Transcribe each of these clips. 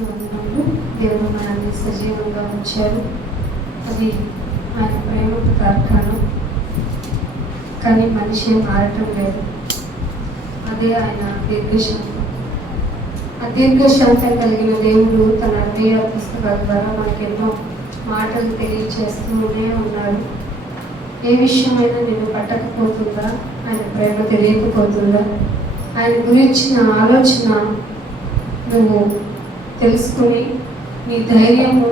వందనములు. దేవుడు మనల్ని సజీవంగా ఉంచారు. అది ఆయన ప్రేమకు తార్కాణం. కానీ మనిషి మారటం లేదు. అదే ఆయన దీర్ఘశాంతం. ఆ దీర్ఘశాంతం కలిగిన దేవుడు తన అధ్యాయ పుస్తకాల ద్వారా మనకెన్నో మాటలు తెలియచేస్తూనే ఉన్నారు. ఏ విషయమైనా నేను పట్టకపోతుందా, ఆయన ప్రేమ తెలియకపోతుందా, ఆయన గురించిన ఆలోచన నువ్వు తెలుసుకుని నీ ధైర్యము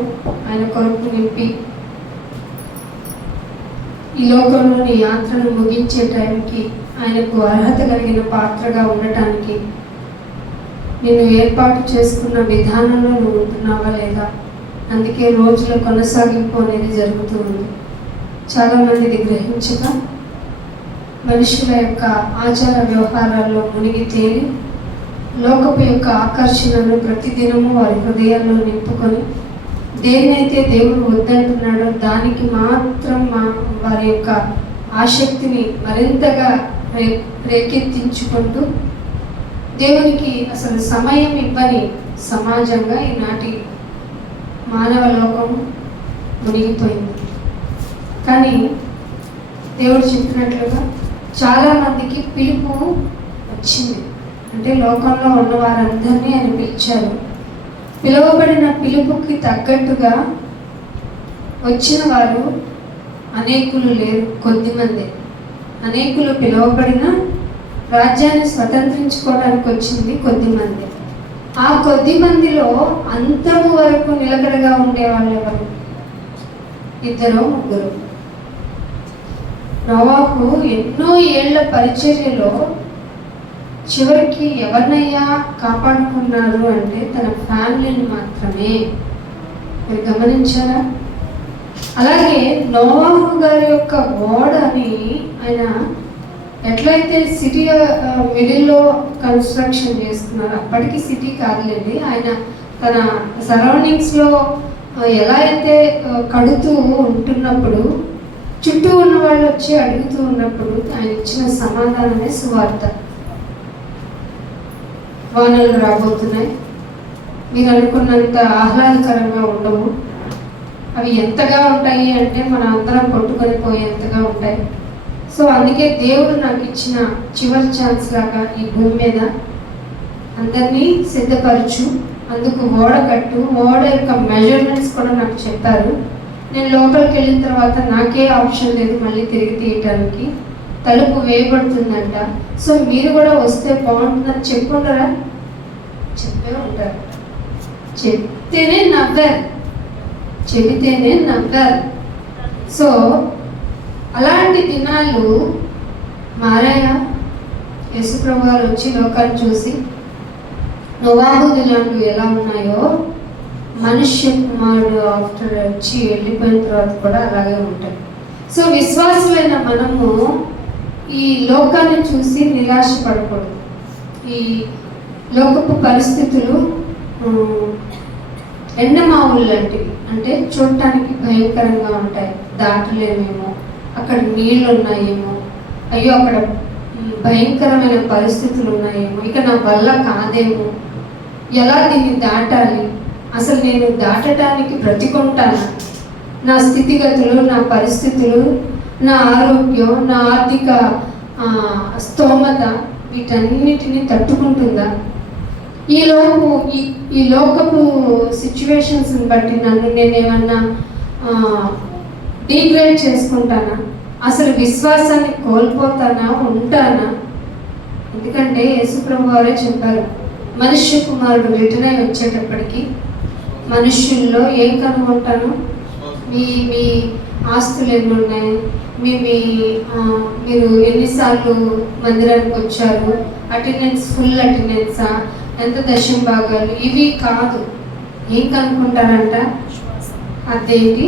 ఆయన కొరకు నింపి ఈ లోకంలో నీ యాత్రను ముగించే టైంకి ఆయనకు అర్హత కలిగిన పాత్రగా ఉండటానికి నిన్ను ఏర్పాటు చేసుకున్న విధానంలో నువ్వు ఉంటున్నావా లేదా? అందుకే రోజుల కొనసాగింపు అనేది జరుగుతూ ఉంది. చాలామంది ఇది గ్రహించక మనుషుల యొక్క ఆచార వ్యవహారాల్లో మునిగి తేలి లోకపు యొక్క ఆకర్షణను ప్రతిదినము వారి హృదయాల్లో నింపుకొని దేన్నైతే దేవుడు వద్దంటున్నాడో దానికి మాత్రం వారి యొక్క ఆసక్తిని మరింతగా రేకెత్తించుకుంటూ దేవునికి అసలు సమయం ఇవ్వని సమాజంగా ఈనాటి మానవ లోకం మునిగిపోయింది. కానీ దేవుడు చెప్పినట్లుగా చాలామందికి పిలుపు వచ్చింది. అంటే లోకంలో ఉన్న వారందరినీ ఆయన పిలిచారు. పిలువబడిన పిలుపుకి తగ్గట్టుగా వచ్చిన వారు అనేకులు లేరు, కొద్దిమంది. అనేకులు పిలువబడిన రాజ్యాన్ని స్వతంత్రించుకోవడానికి వచ్చింది కొద్దిమంది. ఆ కొద్ది మందిలో అంతము వరకు నిలకడగా ఉండేవాళ్ళు ఎవరు? 2, 3. నోవాహు ఎన్నో ఏళ్ల పరిచర్యలో చివరికి ఎవరినయ్యా కాపాడుకున్నారు అంటే తన ఫ్యామిలీని మాత్రమే. మీరు గమనించారా? అలాగే నోవాహు గారి యొక్క ఓడని ఆయన ఎట్లయితే సిటీ మిడిల్లో కన్స్ట్రక్షన్ చేస్తున్నారు, అప్పటికి సిటీ కాదులేండి, ఆయన తన సరౌండింగ్స్లో ఎలా అయితే కడుతూ ఉంటున్నప్పుడు చుట్టూ ఉన్న వాళ్ళు వచ్చి అడుగుతూ ఉన్నప్పుడు ఆయన ఇచ్చిన సమాధానమే సువార్త. వానలు రాబోతున్నాయి, మీరు అనుకున్నంత ఆహ్లాదకరంగా ఉండవు. అవి ఎంతగా ఉంటాయి అంటే మన అందరం కొట్టుకొని పోయేంతగా ఉంటాయి. సో అందుకే దేవుడు నాకు ఇచ్చిన చివరి ఛాన్స్ లాగా ఈ భూమి మీద అందరినీ సిద్ధపరచు, అందుకు ఓడ కట్టు. ఓడ యొక్క మెజర్మెంట్స్ కూడా నాకు చెప్పారు. నేను లోపలికి వెళ్ళిన తర్వాత నాకే ఆప్షన్ లేదు మళ్ళీ తిరిగి తీయటానికి. తలుపు వేయబడుతుందంట. సో మీరు కూడా వస్తే బాగుంటుందని చెప్పుండరా? చెప్పే ఉంటారు. చెప్తేనే నవ్వారు, చెబితేనే నవ్వారు. సో అలాంటి దినాలు మారాయా? యేసుప్రభు గారు వచ్చి లోకాన్ని చూసి నోవాహు దినాలు ఎలా ఉన్నాయో మనుష్య కుమారుడు ఆఫ్టర్ వచ్చి వెళ్ళిపోయిన తర్వాత కూడా అలాగే ఉంటాయి. సో విశ్వాసులైన మనము ఈ లోకాన్ని చూసి నిరాశపడకూడదు. ఈ లోకపు పరిస్థితులు ఎండమావులు లాంటివి. అంటే చూడటానికి భయంకరంగా ఉంటాయి, దాటలేమేమో, అక్కడ నీళ్ళు ఉన్నాయేమో, అయ్యో అక్కడ భయంకరమైన పరిస్థితులు ఉన్నాయేమో, ఇక నా వల్ల కాదేమో, ఎలా దీన్ని దాటాలి, అసలు నేను దాటడానికి బ్రతికుంటాను, నా స్థితిగతులు, నా పరిస్థితులు, నా ఆరోగ్యం, నా ఆర్థిక స్తోమత వీటన్నిటిని తట్టుకుంటుందా? ఈ లోకపు సిచ్యువేషన్స్ని బట్టి నన్ను నేనేమన్నా డిగ్రేడ్ చేసుకుంటానా? అసలు విశ్వాసాన్ని కోల్పోతానా, ఉంటానా? ఎందుకంటే యేసుప్రభు వారే చెప్పారు, మనుష్య కుమారుడు రిటర్న్ అయి వచ్చేటప్పటికి మనుష్యుల్లో ఏం కనుగొంటాను? మీ ఆస్తులు ఎన్ని ఉన్నాయి, మీరు ఎన్నిసార్లు మందిరానికి వచ్చారు, అటెండెన్స్ ఫుల్ అటెండెన్సా, ఎంత దశం భాగాలు, ఇవి కాదు. ఏం కనుక్కుంటారంట? అదేంటి?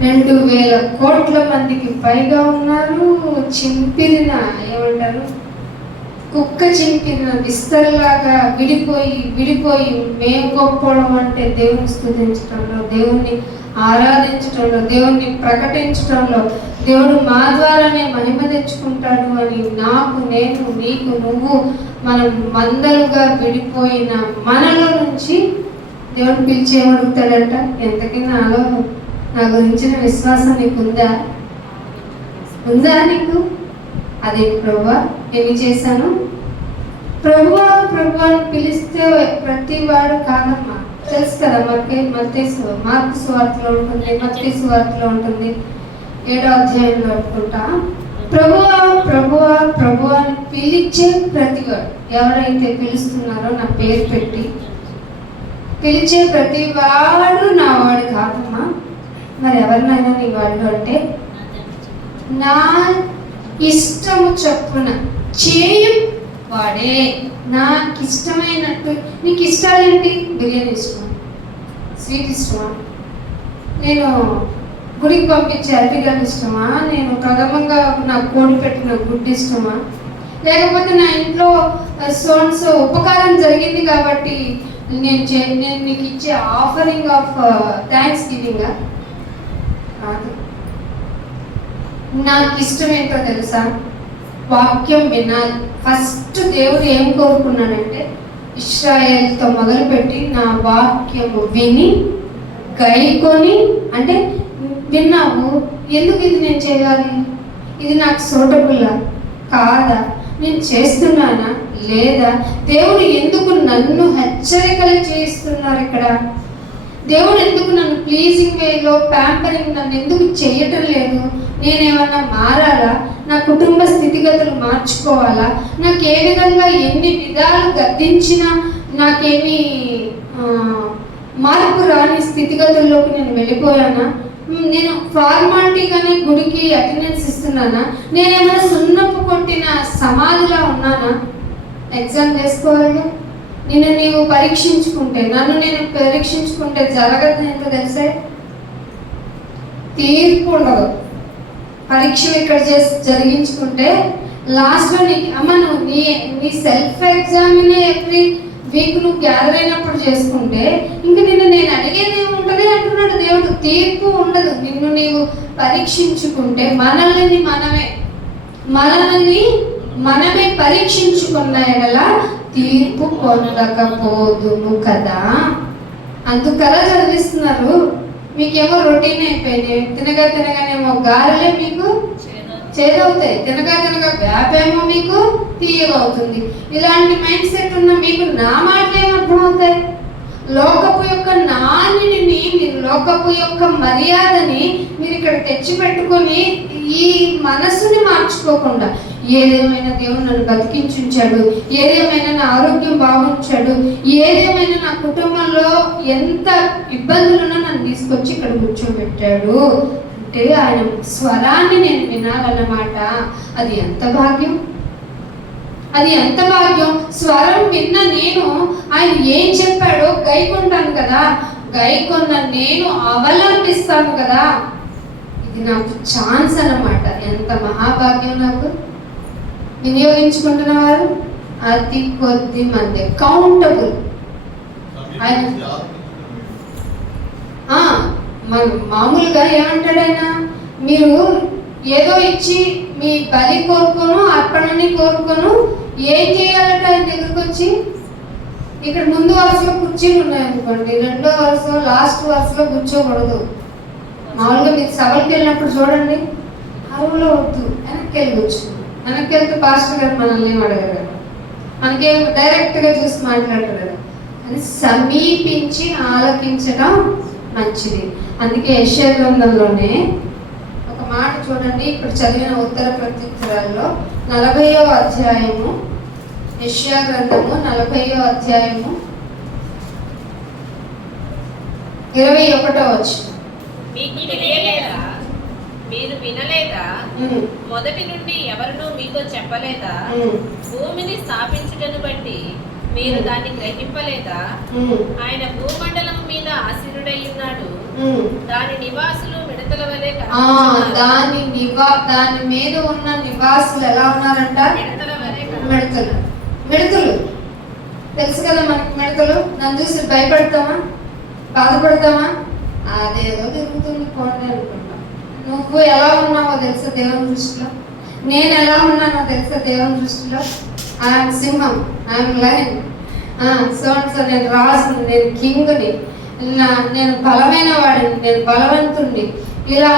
2,000 కోట్ల మందికి పైగా ఉన్నారు. చింపిరిన ఏమంటారు, కుక్క చింపిన విస్తరలాగా విడిపోయి మేము గొప్పడం అంటే దేవుని స్తుతించడంలో, దేవుణ్ణి ఆరాధించడంలో, దేవుణ్ణి ప్రకటించడంలో, దేవుడు మా ద్వారానే మహిమ తెచ్చుకుంటాడు అని నాకు, నేను, నీకు, నువ్వు మనం మందలుగా విడిపోయిన మనలో నుంచి దేవుడు పిలిచి ఏమడుగుతాడంట, ఎంతకీ నాలో నా గురించిన విశ్వాసం నీకుందా? ఉందా నీకు? అదే ప్రభువా ఏమి చేశాను, ప్రభువా ప్రభువా అని పిలిస్తే ప్రతి వాడు కాదమ్మా. తెలుసు కదా, మార్కు సువార్తలో ఉంటుంది, మత్తయి సువార్తలో ఉంటుంది, 7వ అధ్యాయంలో అనుకుంటా. ప్రభువా ప్రభువా ప్రభువా అని పిలిచే ప్రతివాడు, ఎవరైతే పిలుస్తున్నారో నా పేరు పెట్టి పిలిచే ప్రతి వాడు నా వాడు కాదమ్మా. మరి ఎవరినైనా నీ వాళ్ళు అంటే, నా ఇష్టము చొప్పున చేయు వాడే. నాకు ఇష్టమైనట్టు. నీకు ఇష్టాలేంటి? బిర్యానీ ఇష్టమా, స్వీట్ ఇష్టమా, నేను గుడికి పంపించే అరటిగడ్డ ఇష్టమా, నేను ప్రథమంగా నా కోడి పెట్టిన గుడ్డు ఇష్టమా, లేకపోతే నా ఇంట్లో సోన్స్ ఉపకారం జరిగింది కాబట్టి నేను నీకు ఇచ్చే ఆఫరింగ్ ఆఫ్ థ్యాంక్స్ గివింగ్ కాదు. నాకు ఇష్టం ఏంటో తెలుసా? వాక్యం వినాలి. ఫస్ట్ దేవుడు ఏం కోరుకున్నాడంటే, ఇశ్రాయేలుతో మొదలుపెట్టి నా వాక్యము విని గైకొని, అంటే విన్నావు, ఎందుకు ఇది నేను చేయాలి, ఇది నాకు సూటబుల్లా కాదా, నేను చేస్తున్నానా లేదా, దేవుడు ఎందుకు నన్ను హెచ్చరికలు చేస్తున్నారు ఇక్కడ, దేవుడు ఎందుకు నన్ను ప్లీజింగ్ వేలో ప్యాంపరింగ్ నన్ను ఎందుకు చేయటం లేదు, నేనేమన్నా మారాలా, నా కుటుంబ స్థితిగతులు మార్చుకోవాలా, నాకు ఏ విధంగా ఎన్ని విధాలు గద్దించినా నాకేమీ మార్పు రాని స్థితిగతుల్లోకి నేను వెళ్ళిపోయానా, నేను ఫార్మాలిటీగానే గుడికి అటెండెన్స్ ఇస్తున్నానా, నేనేమైనా సున్నపు కొట్టిన సమాధిలా ఉన్నానా? ఎగ్జామ్ చేసుకోవాలి. నీవు పరీక్షించుకుంటే, నన్ను నేను పరీక్షించుకుంటే జరగదు ఏంటో తెలిసే, తీర్పు ఉండదు. పరీక్షలు ఇక్కడ జరిగించుకుంటే లాస్ట్లో నీకు అమ్మ నువ్వు నీ సెల్ఫ్ ఎగ్జామినే ఎవ్రీ వీక్ నువ్వు గ్యాదర్ అయినప్పుడు చేసుకుంటే ఇంక నేను అడిగేది ఏముంటుంది అంటున్నాడు దేవుడు. తీర్పు ఉండదు. నిన్ను నీవు పరీక్షించుకుంటే మనల్ని మనమే పరీక్షించుకున్న ఎడల తీర్పు పొందకపోదుము కదా. అందుకలా చదివిస్తున్నారు. మీకేమో రొటీన్ అయిపోయింది. తినగానేమో గారెలే మీకు చేదవుతాయి, తినగా వేపేమో మీకు తీయగవుతుంది. ఇలాంటి మైండ్ సెట్ ఉన్న మీకు నా మాటలు ఏమర్థమవుతాయి? లోకపు యొక్క నానిని, మీరు లోకపు యొక్క మర్యాదని మీరు ఇక్కడ తెచ్చిపెట్టుకొని ఈ మనసుని మార్చుకోకుండా, ఏదేమైనా దేవుడు నన్ను బతికించుంచాడు, ఏదేమైనా నా ఆరోగ్యం బాగుంచాడు, ఏదేమైనా నా కుటుంబంలో ఎంత ఇబ్బందులున్నా నన్ను తీసుకొచ్చి ఇక్కడ కూర్చోబెట్టాడు అంటే ఆయన స్వరాన్ని నేను వినాలన్నమాట. అది ఎంత భాగ్యం, అది ఎంత భాగ్యం. స్వరం విన్న నేను ఆయన ఏం చెప్పాడో గైకొంటాను కదా, గైకొన్న నేను అవలంబిస్తాను కదా. ఇది నాకు ఛాన్స్ అన్నమాట. ఎంత మహాభాగ్యం నాకు. వినియోగించుకుంటున్న వారు అతి కొద్ది మంది, కౌంటబుల్. ఆయన మామూలుగా ఏమంటాడు ఆయన, మీరు ఏదో ఇచ్చి మీ బలి కోరుకోను అర్పణని కోరుకోను ఏం చేయాలంటే ఆయన దగ్గరకు వచ్చి, ఇక్కడ ముందు వరుసలో కుర్చీలు ఉన్నాయనుకోండి, రెండో వరుసలో లాస్ట్ వరుసలో కూర్చోకూడదు. మామూలుగా మీకు సభలకు వెళ్ళినప్పుడు చూడండి, అరువులో వద్దు, వెనక్కి వెళ్ళి కూర్చో. వెనక్కి వెళ్తే పాస్టర్ గారు మనల్ని ఏం అడగరు కదా, మనకేం డైరెక్ట్గా చూసి మాట్లాడరు కదా అని సమీపించి ఆలకించడం మంచిది. అందుకే యెషయా గ్రంథంలోనే ఒక మాట చూడండి, ఇప్పుడు చదివిన ఉత్తర ప్రత్యుత్తరాల్లో 40వ అధ్యాయము, యెషయా గ్రంథము 40వ అధ్యాయము 21వ వచనం. మీకు తెలియలేదా, మీరు వినలేదా, మొదటి నుండి ఎవరునూ మీతో చెప్పలేదా, భూమిని స్థాపించుటను బట్టి మీరు దాన్ని గ్రహింపలేదా, ఆయన భూమండలం మీద ఆసీనుడై ఉన్నాడు, దాని నివాసులు మిడతల వలె కనిపిస్తున్నారు. దాని మీద ఉన్న నివాసులు ఎలా ఉన్నారంట? మిడతల వలె. మిడతలు తెలుసు కదా మనకి. మిడతలు నన్ను చూసి భయపడతామా, బాధపడతామా? అదేదో తిరుగుతుంది పోండి అనుకుంటాం. నువ్వు ఎలా ఉన్నావో తెలుసా దేవుని దృష్టిలో, నేను ఎలా ఉన్నానో తెలుసా దేవుని దృష్టిలో. ఐఎమ్ సింహం, ఐఎమ్ లయన్, సో నేను రాజు, నేను కింగ్ని, నేను బలమైన వాడిని, నేను బలవంతుణ్ణి, ఇలా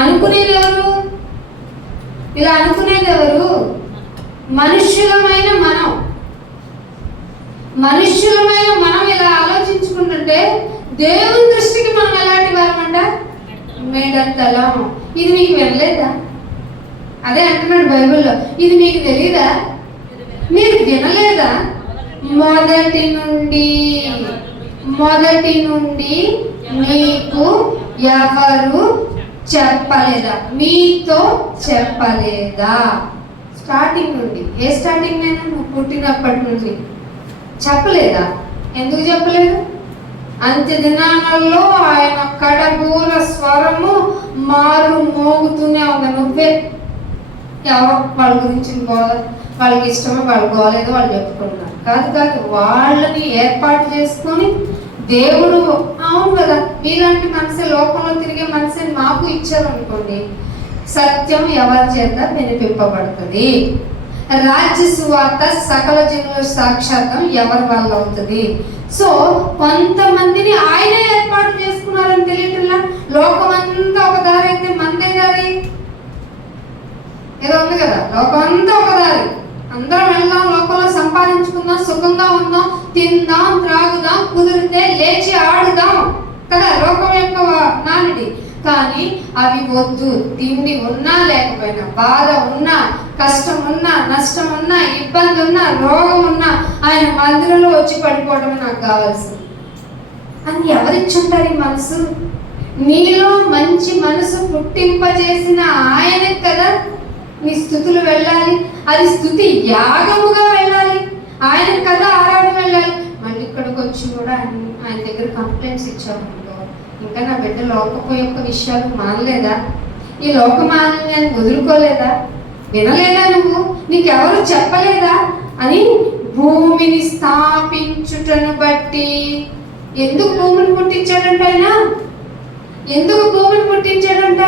అనుకునేది ఎవరు? ఇలా అనుకునేది ఎవరు? మనుష్యులమైన మనం ఇలా ఆలోచించుకుంటుంటే దేవుని దృష్టికి మనం ఎలాంటి వారమంట? మేడత్తలం. ఇది మీకు వినలేదా? అదే అంటున్నాడు బైబిల్లో. ఇది మీకు తెలీదా? మీరు వినలేదా? మొదటి నుండి మీకు ఎవరు చెప్పలేదా? మీతో చెప్పలేదా? స్టార్టింగ్ నుండి, ఏ స్టార్టింగ్ అయినా నువ్వు పుట్టినప్పటి నుండి చెప్పలేదా? ఎందుకు చెప్పలేదు? అంత్య దినాలలో ఆయన కడబూర స్వరము మారు మోగుతూనే ఉంది. నువ్వే ఎవరో వాళ్ళ గురించి వాళ్ళకి ఇష్టమో వాళ్ళు గోలేదో వాళ్ళు చెప్పుకుంటున్నారు. కాదు, వాళ్ళని ఏర్పాటు చేసుకొని దేవుడు, అవును కదా, మీలాంటి మనసే, లోకంలో తిరిగే మనసే మాకు ఇచ్చారు అనుకోండి, సత్యం ఎవరి చేత వినిపింపబడుతుంది, రాజ్య సువార్త సకల జనుల సాక్షాత్తం ఎవరి వల్ల అవుతుంది. సో కొంతమందిని ఆయనే ఏర్పాటు చేసుకున్నారని తెలియట్లా. లోకం అంతా ఒక దారి అయితే మందే దారి ఏదో ఉంది కదా. లోకం అంతా ఒక దారి, అందరం వెళ్దాం, లోకంలో సంపాదించుకుందాం, సుఖంగా ఉందాం, తిందాం, త్రాగుదాం, కుదిరితే లేచి ఆడుదాం కదా లోకం యొక్క నానుడి. కానీ అవి వద్దు. తిండి ఉన్నా లేకపోయినా, బాధ ఉన్నా, కష్టం ఉన్నా, నష్టం ఉన్నా, ఇబ్బంది ఉన్నా, రోగం ఉన్నా ఆయన మందిరంలో వచ్చి పడిపోవడమే నాకు కావాల్సింది అని ఎవరిచ్చుంటారు ఈ మనసు? నీలో మంచి మనసు పుట్టింపజేసిన ఆయనకి కదా నీ స్థుతులు వెళ్ళాలి. అది స్థుతి యాగముగా వెళ్ళాలి. ఆయన కదా ఆరాధన వెళ్ళాలి. మళ్ళీ ఇక్కడికి వచ్చి కూడా ఆయన దగ్గర కంప్లైంట్స్ ఇచ్చాము, ఇంకా నా బిడ్డ లోకపు యొక్క విషయాలు మానలేదా? ఈ లోక మాలిన్యాన్ని వదులుకోలేదా? వినలేదా? నీకెవరు చెప్పలేదా? అని భూమిని స్థాపించుటను బట్టి. ఎందుకు భూమిని పుట్టించాడంట ఆయన? ఎందుకు భూమిని పుట్టించాడంట?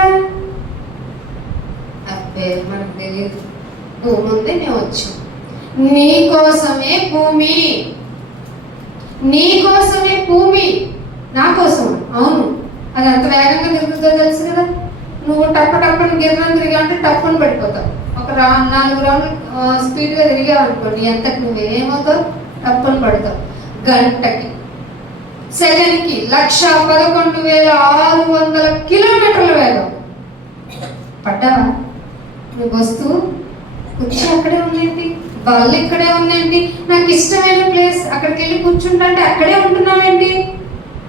అబ్బే మనకు తెలియదు. భూమి ఉంది, మేము వచ్చాం. నీకోసమే భూమి, నీకోసమే భూమి, నా కోసం. అవును, అది ఎంత వేగంగా తిరుగుతుందో తెలుసు కదా. నువ్వు టప్పని గిర్రం తిరిగా అంటే టప్పుని పడిపోతావు. ఒక 4 రౌండ్లు స్పీడ్గా తిరిగావు అనుకోండి, ఎంతకు నువ్వేమవుతావు? టప్పుని పడతావు. గంటకి, సెకండ్కి 1,11,600 కిలోమీటర్ల వేగం. పడ్డావా? నువ్వు వస్తువు కుర్చీ అక్కడే ఉందేంటి, బల్ల ఇక్కడే ఉందేంటి, నాకు ఇష్టమైన ప్లేస్ అక్కడికి వెళ్ళి కూర్చుంటే అక్కడే ఉంటున్నావేంటి?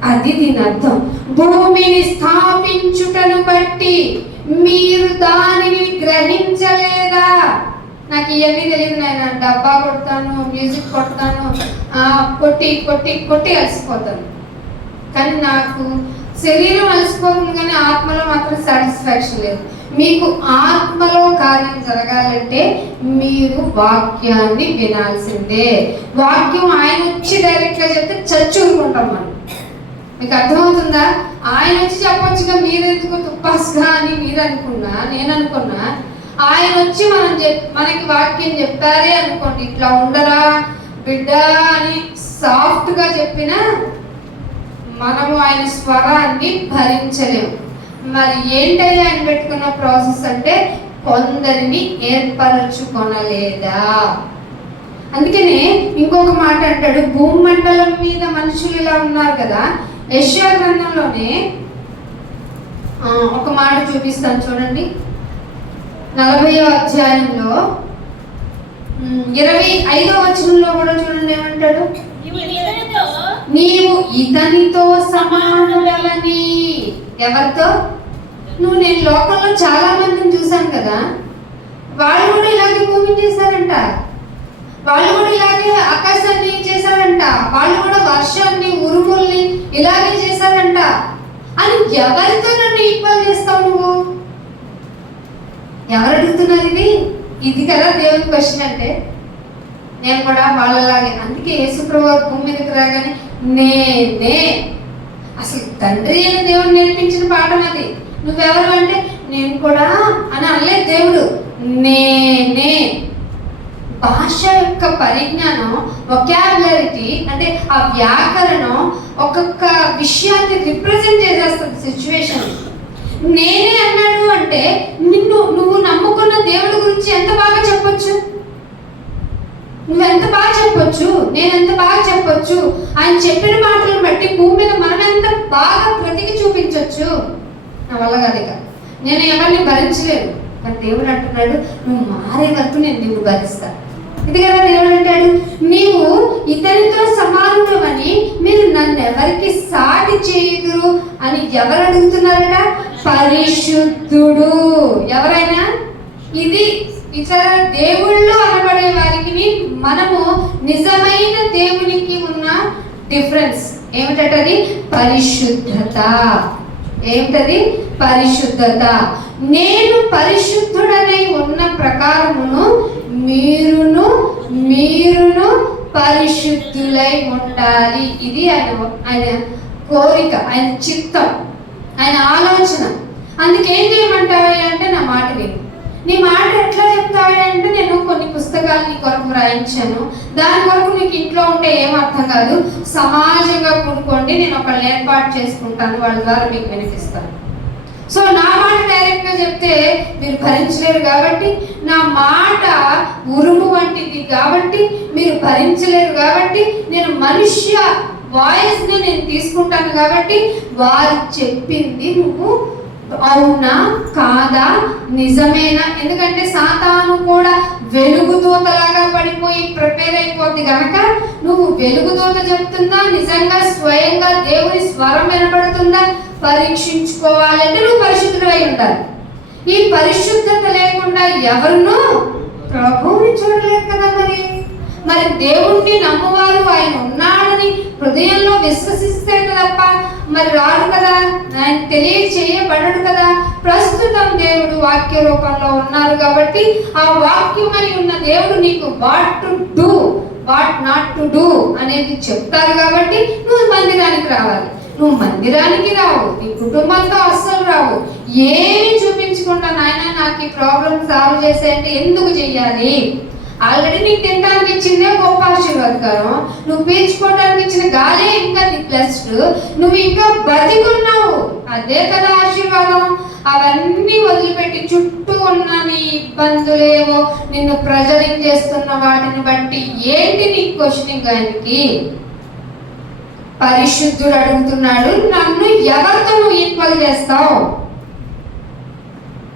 అది దీని అర్థం. భూమిని స్థాపించుటను బట్టి మీరు దానిని గ్రహించలేదా? నాకు ఇవన్నీ తెలియదు నాయన, డబ్బా కొడతాను, మ్యూజిక్ కొడతాను, కొట్టి కొట్టి కొట్టి అలసిపోతాను. కానీ నాకు శరీరం అలసిపోతుంది, కానీ ఆత్మలో మాత్రం సాటిస్ఫాక్షన్ లేదు. మీకు ఆత్మలో కార్యం జరగాలంటే మీరు వాక్యాన్ని వినాల్సిందే. వాక్యం ఆయన వచ్చి డైరెక్ట్గా చెప్తే చచ్చూరుకుంటాం మనం. మీకు అర్థమవుతుందా? ఆయన వచ్చి చెప్పొచ్చుగా, మీరెందుకు తుప్పాసుగా అని మీరు అనుకున్నా, నేను అనుకున్నా. ఆయన వచ్చి మనకి వాక్యం చెప్పారే అనుకోండి, ఇట్లా ఉండరా బిడ్డ అని సాఫ్ట్గా చెప్పినా మనము ఆయన స్వరాన్ని భరించలేము. మరి ఏంటది ఆయన పెట్టుకున్న ప్రాసెస్ అంటే కొందరిని ఏర్పరచుకొనలేదా? అందుకనే ఇంకొక మాట అంటాడు, భూమండలం మీద మనుషులు ఇలా ఉన్నారు కదా. యెషయా గ్రంథంలోనే ఒక మాట చూపిస్తాను చూడండి. 40వ అధ్యాయంలో 25వ వచనంలో కూడా చూడండి ఏమంటాడు, నీవు ఇతనితో సమానుడవని. ఎవరితో? నేను లోకంలో చాలా మందిని చూశాను కదా, వాళ్ళు కూడా ఇలాగే భూమిని చేశారంట, వాళ్ళు కూడా ఇలాగే ఆకాశాన్ని చేశారంట, వాళ్ళు కూడా వర్షాన్ని, ఉరుముల్ని ఇలాగే చేశారంట అని. ఎవరితో నన్ను ఈక్వల్ చేస్తావు నువ్వు? ఎవరు అడుగుతున్నారు ఇది కదా దేవుని క్వశ్చన్ అంటే. నేను కూడా వాళ్ళలాగే. అందుకే యేసుప్రభు భూమి మీదకి రాగానే నేనే, అసలు తండ్రి అయిన దేవుడు నేర్పించిన పాఠం అది. నువ్వెవరు అంటే నేను కూడా అని అనలేదు దేవుడు, నేనే భాష యొక్క పరిజ్ఞానం, వొకాబులరిటీ అంటే ఆ వ్యాకరణం ఒక్కొక్క విషయాన్ని రిప్రజెంట్ చేసేస్తుంది సిచ్యువేషన్. నేనే అన్నాడు అంటే నువ్వు నమ్ముకున్న దేవుడి గురించి ఎంత బాగా చెప్పొచ్చు, నువ్వెంత బాగా చెప్పొచ్చు, నేను ఎంత బాగా చెప్పొచ్చు. ఆయన చెప్పిన మాటలను బట్టి భూమి మీద మనం ఎంత బాగా బ్రతికి చూపించవచ్చు. నా వల్ల కాదు, ఇక నేను ఎవరిని భరించలేను. కానీ దేవుడు అంటున్నాడు, నువ్వు మారే వరకు నేను నిన్ను భరిస్తా. ఇది కదా దేవుడు అంటాడు, నీవు ఇతనితో సమానుడవని మీరు నన్ను ఎవరికి సాటి చేయుదురు అని ఎవరు అడుగుతున్నారట? పరిశుద్ధుడు. ఎవరైనా ఇది ఇతర దేవుళ్ళు అనబడే వారికి మనము నిజమైన దేవునికి ఉన్న డిఫరెన్స్ ఏమిటది? పరిశుద్ధత. ఏమిటది? పరిశుద్ధత. నేను పరిశుద్ధుడనై ఉన్న ప్రకారమును మీరును పరిశుద్ధులై ఉండాలి. ఇది ఆయన కోరిక, ఆయన చిత్తం, ఆయన ఆలోచన. అందుకేం చేయమంటావా అంటే, నా మాట విను. నీ మాట ఎట్లా చెప్తావా అంటే, నేను కొన్ని పుస్తకాలు నీ కొరకు రాయించాను, దాని కొరకు నీకు ఇంట్లో ఉంటే ఏం అర్థం కాదు, సమాజంగా కూడుకోండి, నేను ఒకళ్ళు ఏర్పాటు చేసుకుంటాను, వాళ్ళ ద్వారా మీకు వినిపిస్తాను. సో నా మాట డైరెక్ట్ గా చెప్తే మీరు భరించలేరు కాబట్టి, నా మాట ఉరుము వంటిది కాబట్టి మీరు భరించలేరు కాబట్టి, నేను మనుష్య వాయిస్ ని నేను తీసుకుంటాను కాబట్టి, వారు చెప్పింది నువ్వు అవునా కాదా, నిజమేనా? ఎందుకంటే సాతాను కూడా వెలుగుదూతలాగా పడిపోయి ప్రిపేర్ అయిపోద్ది కనుక, నువ్వు వెలుగుదూత చెప్తుందా, నిజంగా స్వయంగా దేవుని స్వరం వినపడుతుందా పరీక్షించుకోవాలంటే నువ్వు పరిశుద్ధుడై ఉండాలి. ఈ పరిశుద్ధత లేకుండా ఎవరునూ ప్రభువుని చూడలేరు కదా. మరి దేవుణ్ణి నమ్మువారు ఆయన ఉన్నాడని హృదయంలో విశ్వసిస్తే తప్ప మరి రాడు కదా, ఆయన తెలియచేయబడడు కదా. ప్రస్తుతం దేవుడు వాక్య రూపంలో ఉన్నారు కాబట్టి, ఆ వాక్యమై ఉన్న దేవుడు నీకు what to do, what not to do అనేది చెప్తారు కాబట్టి నువ్వు మందిరానికి రావాలి. నువ్వు మందిరానికి రావు, నీ కుటుంబంతో అస్సలు రావు. ఏమి చూపించకుండా నాయన నాకు ఈ ప్రాబ్లం సాల్వ్ చేసేంటే ఎందుకు చెయ్యాలి? ఆల్రెడీ నీకు తినడానికి ఇచ్చిందే గొప్ప ఆశీర్వాదకరం, నువ్వు పీల్చుకోవడానికి ఇచ్చిన గాలే ఇంకా నీ ప్లస్, నువ్వు ఇంకా బతికున్నావు, అదే కదా ఆశీర్వాదం. అవన్నీ వదిలిపెట్టి చుట్టూ ఉన్న నీ ఇబ్బందులేవో నిన్ను ప్రెజరింగ్ చేస్తున్న వాటిని బట్టి ఏంటి నీ క్వశ్చనింగ్? ఆయనకి పరిశుద్ధుడు అడుగుతున్నాడు, నన్ను ఎవరితో నువ్వు ఈక్వల్ చేస్తావు?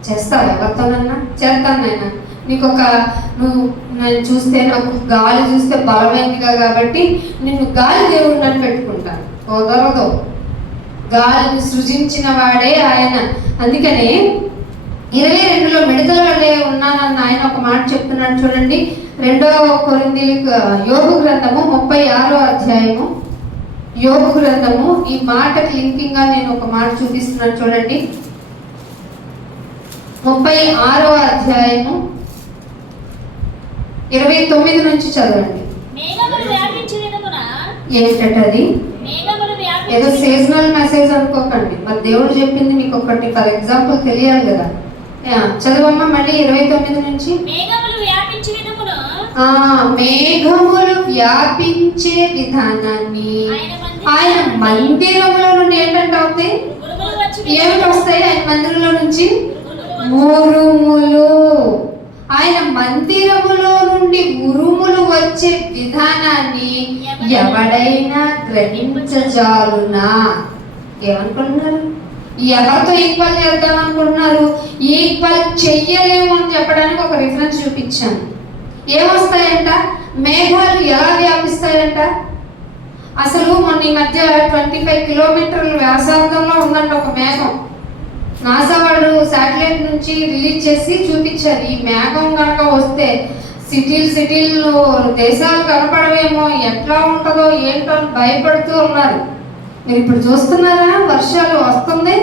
ఎవరితోనన్నా? చేస్తాను నాయన. నీకు నువ్వు నన్ను చూస్తే, నాకు గాలి చూస్తే బలమైనదిగా కాబట్టి నిన్ను గాలి దేవుడు అని పెట్టుకుంటాను. కుదరదు. గాలిని సృజించిన వాడే ఆయన. అందుకనే 22లో మిడతల వల్లే ఉన్నానన్న ఆయన ఒక మాట చెప్తున్నాడు చూడండి. 2వ కొరింథీయులకు యోబు గ్రంథము 36వ అధ్యాయము. యోబు గ్రంథము, ఈ మాటకి లింకింగ్ గా నేను ఒక మాట చూపిస్తున్నాను చూడండి. 36వ అధ్యాయము 29 నుంచి చదవండి. ఏంటది? ఏదో సీజనల్ మెసేజ్ అనుకోకండి, మరి దేవుడు చెప్పింది మీకు ఒకటి ఫర్ ఎగ్జాంపుల్ తెలియాలి కదా. చదవమ్మా మళ్ళీ 29 నుంచి. మేఘములు వ్యాపించే విధానాన్ని ఆయన మందిరంలో నుండి ఏంటంటే అవుతాయి, ఏమిటి వస్తాయి? ఆయన మందిరంలో నుంచి ఉరుములు. ఆయన మందిరములో నుండి ఉరుములు వచ్చే విధానాన్ని ఎవడైనా గ్రహించజాలునా? ఏమనుకుంటున్నారు? ఎవరితో ఈక్వల్ చేద్దాం అనుకుంటున్నారు? ఈక్వల్ చెయ్యలేము అని చెప్పడానికి ఒక రిఫరెన్స్ చూపించాను. ఏమొస్తాయంట? మేఘాలు ఎలా వ్యాపిస్తాయంట? అసలు మొన్న ఈ మధ్య 25 కిలోమీటర్ల వ్యాసార్థంలో ఉందంట ఒక మేఘం. నాసా వాళ్ళు శాటిలైట్ నుంచి రిలీజ్ చేసి చూపించారు. ఈ మేఘం కనుక వస్తే సిటీలు దేశాలు కనపడవేమో, ఎట్లా ఉంటుందో ఏంటో అని భయపడుతూ ఉన్నారు. మీరు ఇప్పుడు చూస్తున్నారా? వర్షాలు వస్తుంది,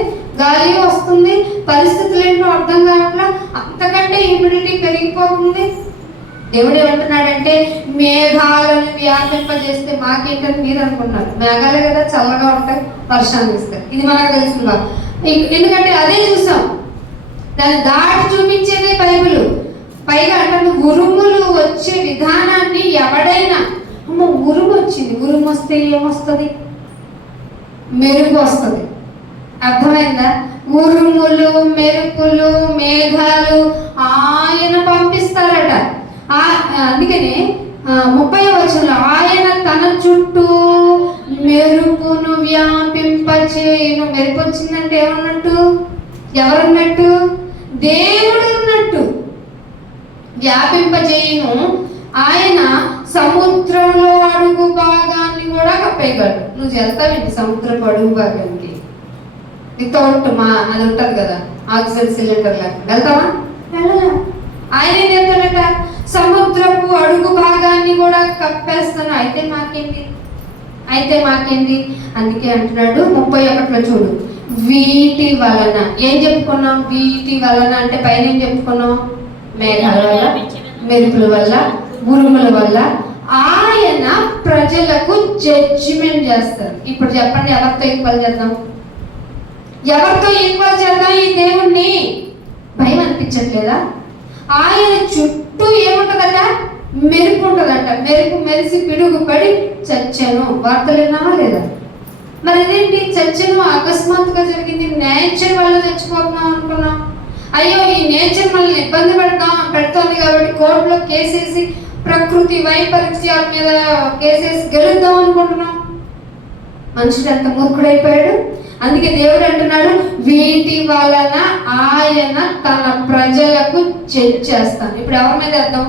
గాలి వస్తుంది, పరిస్థితులు ఏంటో అర్థం కావట్లా. అంతకంటే హ్యూమిడిటీ పెరిగిపోతుంది. దేవుడు ఏమంటున్నాడంటే, మేఘాలను వ్యాపింపజేస్తే మాకేంటని మీరు అనుకున్నారు. మేఘాలే కదా చల్లగా ఉంటాయి, వర్షాలు ఇస్తాయి. ఇది మనకు తెలుసుగా, ఎందుకంటే అదే చూసాం. దాన్ని దాటి చూపించేదే బైబిల్. పైగా అంటే ఉరుములు వచ్చే విధానాన్ని ఎవడైనా అమ్మ ఉరుము వచ్చింది, ఉరుము వస్తే ఏమొస్తుంది? మెరుగు వస్తుంది. అర్థమైందా? ఉరుములు, మెరుపులు, మేఘాలు ఆయన పంపిస్తారట. అందుకనే 30వ వచనంలో ఆయన తన చుట్టూ మెరుపును వ్యాపింపచేయును. మెరుపు వచ్చిందంటే ఏమన్నట్టు? ఎవరున్నట్టు? దేవుడు ఉన్నట్టు. వ్యాపింపచేయును. ఆయన సముద్రంలో అడుగు భాగాన్ని కూడా కప్పేయగలడు. నువ్వు వెళ్తావేంటి సముద్రపు అడుగు భాగానికి? వితౌట్ అది ఉంటుంది కదా ఆక్సిజన్ సిలిండర్ లాగా, వెళ్తావా? వెళ్ళలేం. ఆయన ఏం చేస్తాడట? సముద్రపు అడుగు భాగాన్ని కూడా కప్పేస్తాను. అయితే మాకేంటి? అందుకే అంటున్నాడు 31లో చూడు, వీటి వలన ఏం చెప్పుకున్నాం? వీటి వలన అంటే పైన ఏం చెప్పుకున్నాం? మేఘాల వల్ల, మెరుపుల వల్ల, ఉరుముల వల్ల ఆయన ప్రజలకు జడ్జిమెంట్ చేస్తారు. ఇప్పుడు చెప్పండి, ఎవరితో ఈక్వల్ చేద్దాం? ఈ దేవుణ్ణి? భయం అనిపించట్లేదా? ఆయన చుట్టూ ఏముంటదట? మెరుపు ఉంటదట. మెరుపు మెరిసి పిడుగుపడి చచ్చాను. వార్తలు విన్నామా లేదా? మరి ఇదేంటి చచ్చాను? అకస్మాత్తుగా జరిగింది. నేచర్ వల్ల చచ్చిపోతున్నాం అనుకున్నాం. అయ్యో ఈ నేచర్ మనల్ని ఇబ్బంది పెడుతోంది కాబట్టి కోర్టులో కేసేసి ప్రకృతి వైపరీత్యాల మీద కేసేసి గెలుద్దాం అనుకుంటున్నాం. మనుషుడు ఎంత మూర్ఖుడైపోయాడు. అందుకే దేవుడు అంటున్నాడు, వీటి వలన ఆయన తన ప్రజలకు జడ్జ్ చేస్తాను. ఇప్పుడు ఎవరి మీద అర్థం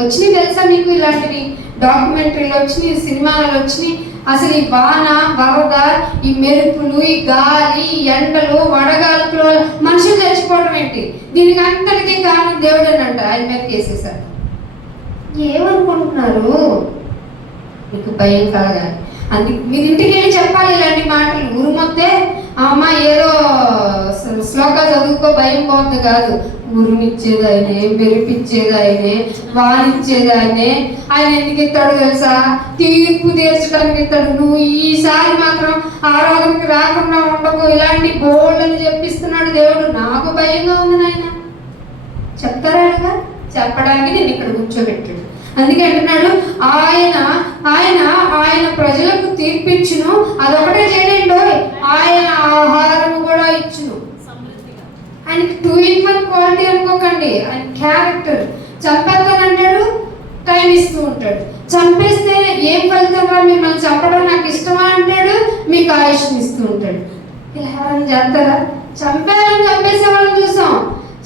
వచ్చినాయి తెలుసా మీకు? ఇలాంటివి డాక్యుమెంటరీలు వచ్చినాయి, సినిమాలు వచ్చినాయి. అసలు ఈ వాన, వరద, ఈ మెరుపులు, ఈ గాలి, ఈ ఎండలు, వడగాలులు, మనుషులు చచ్చిపోవడం ఏంటి? దీనికి అంతటికీ కారణం దేవుడు అని అంట. ఆయన మీద కేసేశారు. ఏమనుకుంటున్నారు? మీకు భయం కలగాలి. అందుకే మీరు ఇంటికి వెళ్ళి చెప్పాలి ఇలాంటి మాటలు. ఉరుమొస్తే అమ్మ ఏదో శ్లోకాలు చదువుకో భయం పోతుంది కాదు. ఉరుమిచ్చేది ఆయనే, మెరిపిచ్చేది ఆయనే, వారిచ్చేది ఆయనే. ఆయన ఎందుకు ఇస్తాడు తెలుసా? తీర్పు తీర్చడానికి ఇస్తాడు. నువ్వు ఈసారి మాత్రం ఆరాధనకి రాకుండా ఉండకు, ఇలాంటి బోల్డ్ని చెప్పిస్తున్నాడు దేవుడు. నాకు భయంగా ఉంది నాయన. చెప్తారా? చెప్పడానికి నేను ఇక్కడ కూర్చోబెట్టాడు. అందుకే అంటున్నాడు, ఆయన ప్రజలకు తీర్పిచ్చును. అదొకటే చేయడండి, ఆయన ఆహారం కూడా ఇచ్చును. ఆయనకి 2 in 1 క్వాలిటీ అనుకోకండి. ఆయన క్యారెక్టర్. చంపేస్తానంటాడు, టైం ఇస్తూ ఉంటాడు. చంపేస్తే ఏం ఫలితం? మిమ్మల్ని చంపడం నాకు ఇష్టమా అంటాడు, మీకు ఆయుష్ని ఇస్తూ ఉంటాడు. ఇలా ఎవరైనా చేస్తారా? చంపేసే వాళ్ళని చూసాం.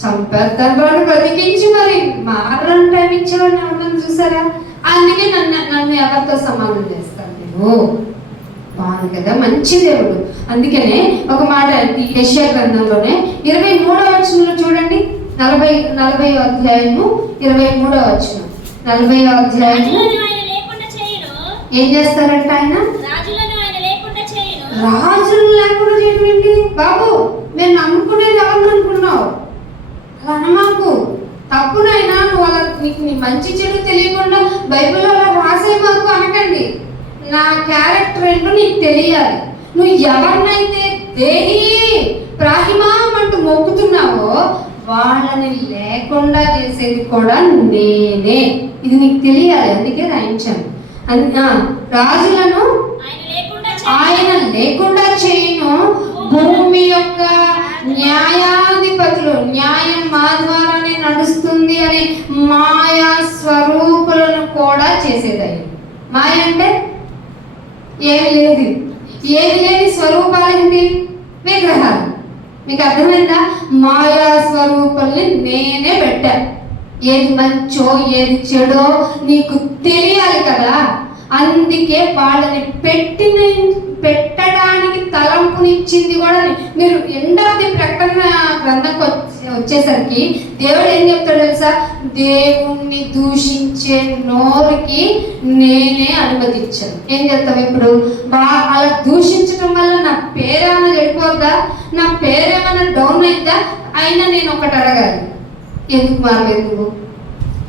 చంపేస్తారు వాళ్ళు బ్రతికించి మరి మారని టైం ఇచ్చేవాడిని ఎవరిని చూసారా? అందుకే నన్ను ఎవరితో సమానం చేస్తాను నేను. బాగుంది కదా, మంచి దేవుడు. అందుకనే ఒక మాట యెషయా గ్రంథంలోనే 23వ వచనంలో చూడండి. 40వ అధ్యాయము 23వ వచనం. 40వ అధ్యాయము ఏం చేస్తారంట ఆయన? రాజులు లేకుండా చేయడం ఏంటి బాబు? నేను నమ్ముకునేది ఎవరిని అనుకున్నావు? అలా అనమాకు. తప్పునైనా నువ్వు అలా నీకు నీ మంచి చెడు తెలియకుండా బైబిల్లో అలా రాసే మాకు అనకండి. నా క్యారెక్టర్ ఏంటో నీకు తెలియాలి. నువ్వు ఎవరినైతే దేహి ప్రాహిమాం అంటూ మొక్కుతున్నావో వాళ్ళని లేకుండా చేసేది కూడా నేనే. ఇది నీకు తెలియాలి. అందుకే రాయించాను. రాజులను ఆయన లేకుండా చేయను. భూమి యొక్క న్యాయాధిపతులు, న్యాయం మా ద్వారానే నడుస్తుంది అనే మాయా స్వరూపులను కూడా చేసేది. మాయ అంటే ఏది లేని స్వరూపాలేంటి? విగ్రహాలు. మీకు అర్థమైందా? మాయా స్వరూపాలని నేనే పెట్టా. ఏది మంచో ఏది చెడో నీకు తెలియాలి కదా. అందుకే వాళ్ళని పెట్టడానికి తలంపునిచ్చింది కూడా. మీరు ఎండ్ ఆఫ్ ది ప్రకటన గ్రంథంకి వచ్చేసరికి దేవుడు ఏం చెప్తాడు తెలుసా? దేవుణ్ణి దూషించే నోరుకి నేనే అనుమతించాను. ఏం చెప్తావు ఇప్పుడు? అలా దూషించడం వల్ల నా పేరేమైనా చెడిపోద్దా? నా పేరేమైనా డౌన్ అయిద్దా? అయినా నేను ఒకటి అడగాలి, ఎందుకు మారలేదు నువ్వు?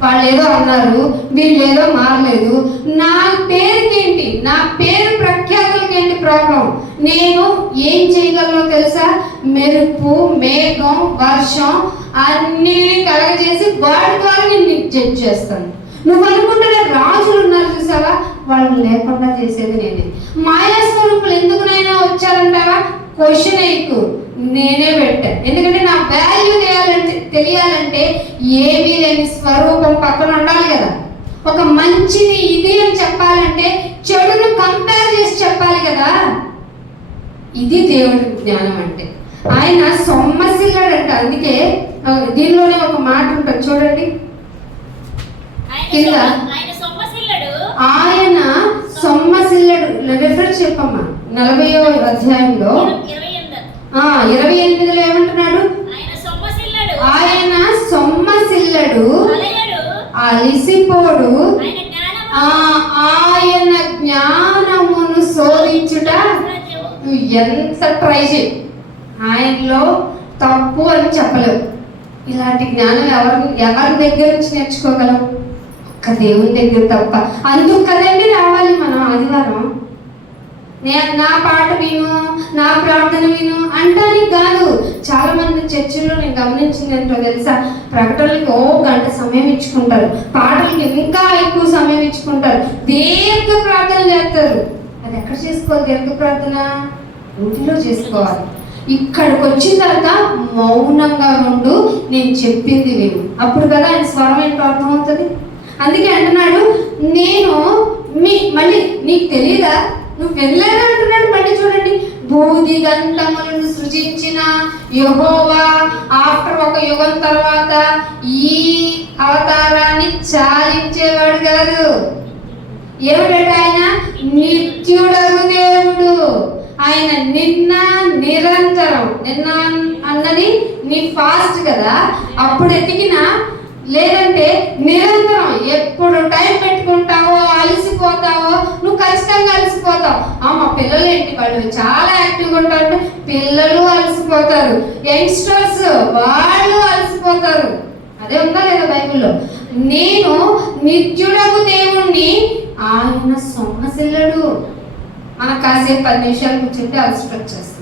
వాళ్ళు ఏదో అన్నారు, వీళ్ళు ఏదో మారలేదు. నా పేరుకి ఏంటి? నా పేరు ప్రఖ్యాతులకి ఏంటి ప్రాబ్లం. నేను ఏం చేయగలను తెలుసా? మెరుపు, మేఘం, వర్షం అన్నిటిని కలగజేసి వాటి ద్వారా నేను జడ్జ్ చేస్తాను. నువ్వు అనుకుంటున్న రాజులు ఉన్నారు చూసావా, వాళ్ళు లేకుండా చేసేది నేనే. మాయా స్వరూపులు ఎందుకునైనా వచ్చారంటావా? క్వశ్చన్ అయ్యకు, నేనే పెట్టా. ఎందుకంటే నా వాల్యూ తెలియాలంటే ఏమీ లేని స్వరూపం పక్కన ఉండాలి కదా. ఒక మంచిని ఇది అని చెప్పాలంటే చెడును కంపేర్ చేసి చెప్పాలి కదా. ఇది దేవుడి జ్ఞానం అంటే. ఆయన సొమ్మసిల్లాడంట. అందుకే దీనిలోనే ఒక మాట ఉంటుంది చూడండి కింద, ఆయన సొమ్మసిల్లడు. రిఫరెన్స్ చెప్పమ్మా, 40వ అధ్యాయంలో 28లో ఏమంటున్నాడు? ఆయన సొమ్మసిల్లడు, అలిసిపోడు, ఆయన జ్ఞానమును శోధించుట. ఎంత ట్రై చేయి, ఆయనలో తప్పు అని చెప్పలేవు. ఇలాంటి జ్ఞానం ఎవరి దగ్గర నుంచి నేర్చుకోగలం? ఒక్క దేవుని దగ్గర తప్ప. అందుకు కదండి రావాలి మనం ఆదివారం. నా పాట విను, నా ప్రార్థన విను అంటానికి కాదు. చాలా మంది చర్చిల్లో నేను గమనించింది ఏంటో తెలుసా? ప్రకటనలకు గంట సమయం ఇచ్చుకుంటారు, పాటలకి ఇంకా ఎక్కువ సమయం ఇచ్చుకుంటారు, దీర్ఘ ప్రార్థన చేస్తారు. అది ఎక్కడ చేసుకోవాలి? దీర్ఘ ప్రార్థన ఇంటిలో చేసుకోవాలి. ఇక్కడికి వచ్చిన తర్వాత మౌనంగా ఉండు, నేను చెప్పింది విను. అప్పుడు కదా ఆయన స్వరం ఏంటో అర్థమవుతుంది. అందుకే అంటున్నాడు, నేను మళ్ళీ నీకు తెలియదా, నువ్వు వెళ్ళలేదా అంటున్నాడు. మళ్ళీ చూడండి, భూదిగంతములను సృజించిన యెహోవా ఆఫ్టర్ ఒక యుగం తర్వాత ఈ అవతారాన్ని చాలించేవాడు కాదు. ఏమిటంటే ఆయన నిత్యుడగు దేవుడు. ఆయన నిన్న నిరంతరం, నిన్న అన్నది నీ ఫాస్ట్ కదా, అప్పుడు ఎతికిన, లేదంటే నిరంతరం ఎప్పుడు టైం పెట్టుకుంటావో అలసిపోతావో, నువ్వు ఖచ్చితంగా అలసిపోతావు. మా పిల్లలు ఏంటి, వాళ్ళు చాలా యాక్టివ్గా ఉంటారు, పిల్లలు అలసిపోతారు, యంగ్స్టర్స్ వాళ్ళు అలసిపోతారు. అదే ఉందా లేదా బైబిల్లో? నేను నిత్యుడగు దేవుణ్ణి, ఆయన సొమ్మసిల్లడు. మనకు కాసేపు 10 నిమిషాలు కూర్చుంటే అలసట వచ్చేస్తుంది.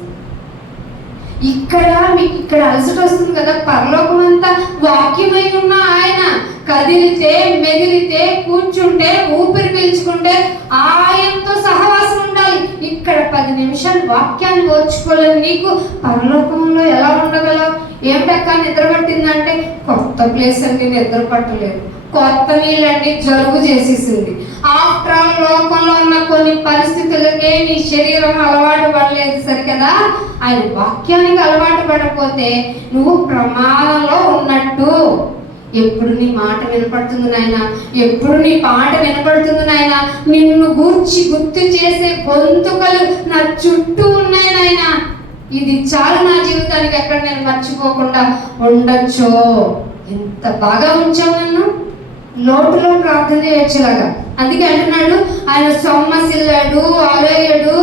మీకు ఇక్కడ అలసట వస్తుంది కదా. పరలోకం అంతా వాక్యమై ఉన్న ఆయన కదిలితే, మెదిలితే, కూర్చుంటే, ఊపిరి పీల్చుకుంటే ఆయనతో సహవాసం ఉండాలి. ఇక్కడ 10 నిమిషాలు వాక్యాన్ని ఓర్చుకోలేదు. నీకు పరలోకంలో ఎలా ఉండగలవు? ఏమిటక్క నిద్ర పట్టిందంటే, కొత్త ప్లేస్ అండి, నిద్ర పట్టలేదు. కొత్త నీళ్ళండి, జలుబు చేసేసింది. ఆఫ్టర్ ఆల్ లోకంలో ఉన్న కొన్ని పరిస్థితులకే నీ శరీరం అలవాటు పడలేదు సరికదా. ఆయన వాక్యానికి అలవాటు పడకపోతే నువ్వు ప్రమాదంలో ఉన్నట్టు. ఎప్పుడు నీ మాట వినపడుతుంది నాయన, ఎప్పుడు నీ పాట వినపడుతుంది నాయన, నిన్ను గూర్చి గుర్తు చేసే గొంతుకలు నా చుట్టూ ఉన్నాయి నాయన. ఇది చాలు నా జీవితానికి, ఎక్కడ నేను మర్చిపోకుండా ఉండొచ్చో. ఎంత బాగా ఉంచావు నన్ను, లోటులో ప్రార్థన చేయొచ్చులాగా. అందుకే అంటున్నాడు, ఆయన సొమ్మసిల్లాడు, అలయడు.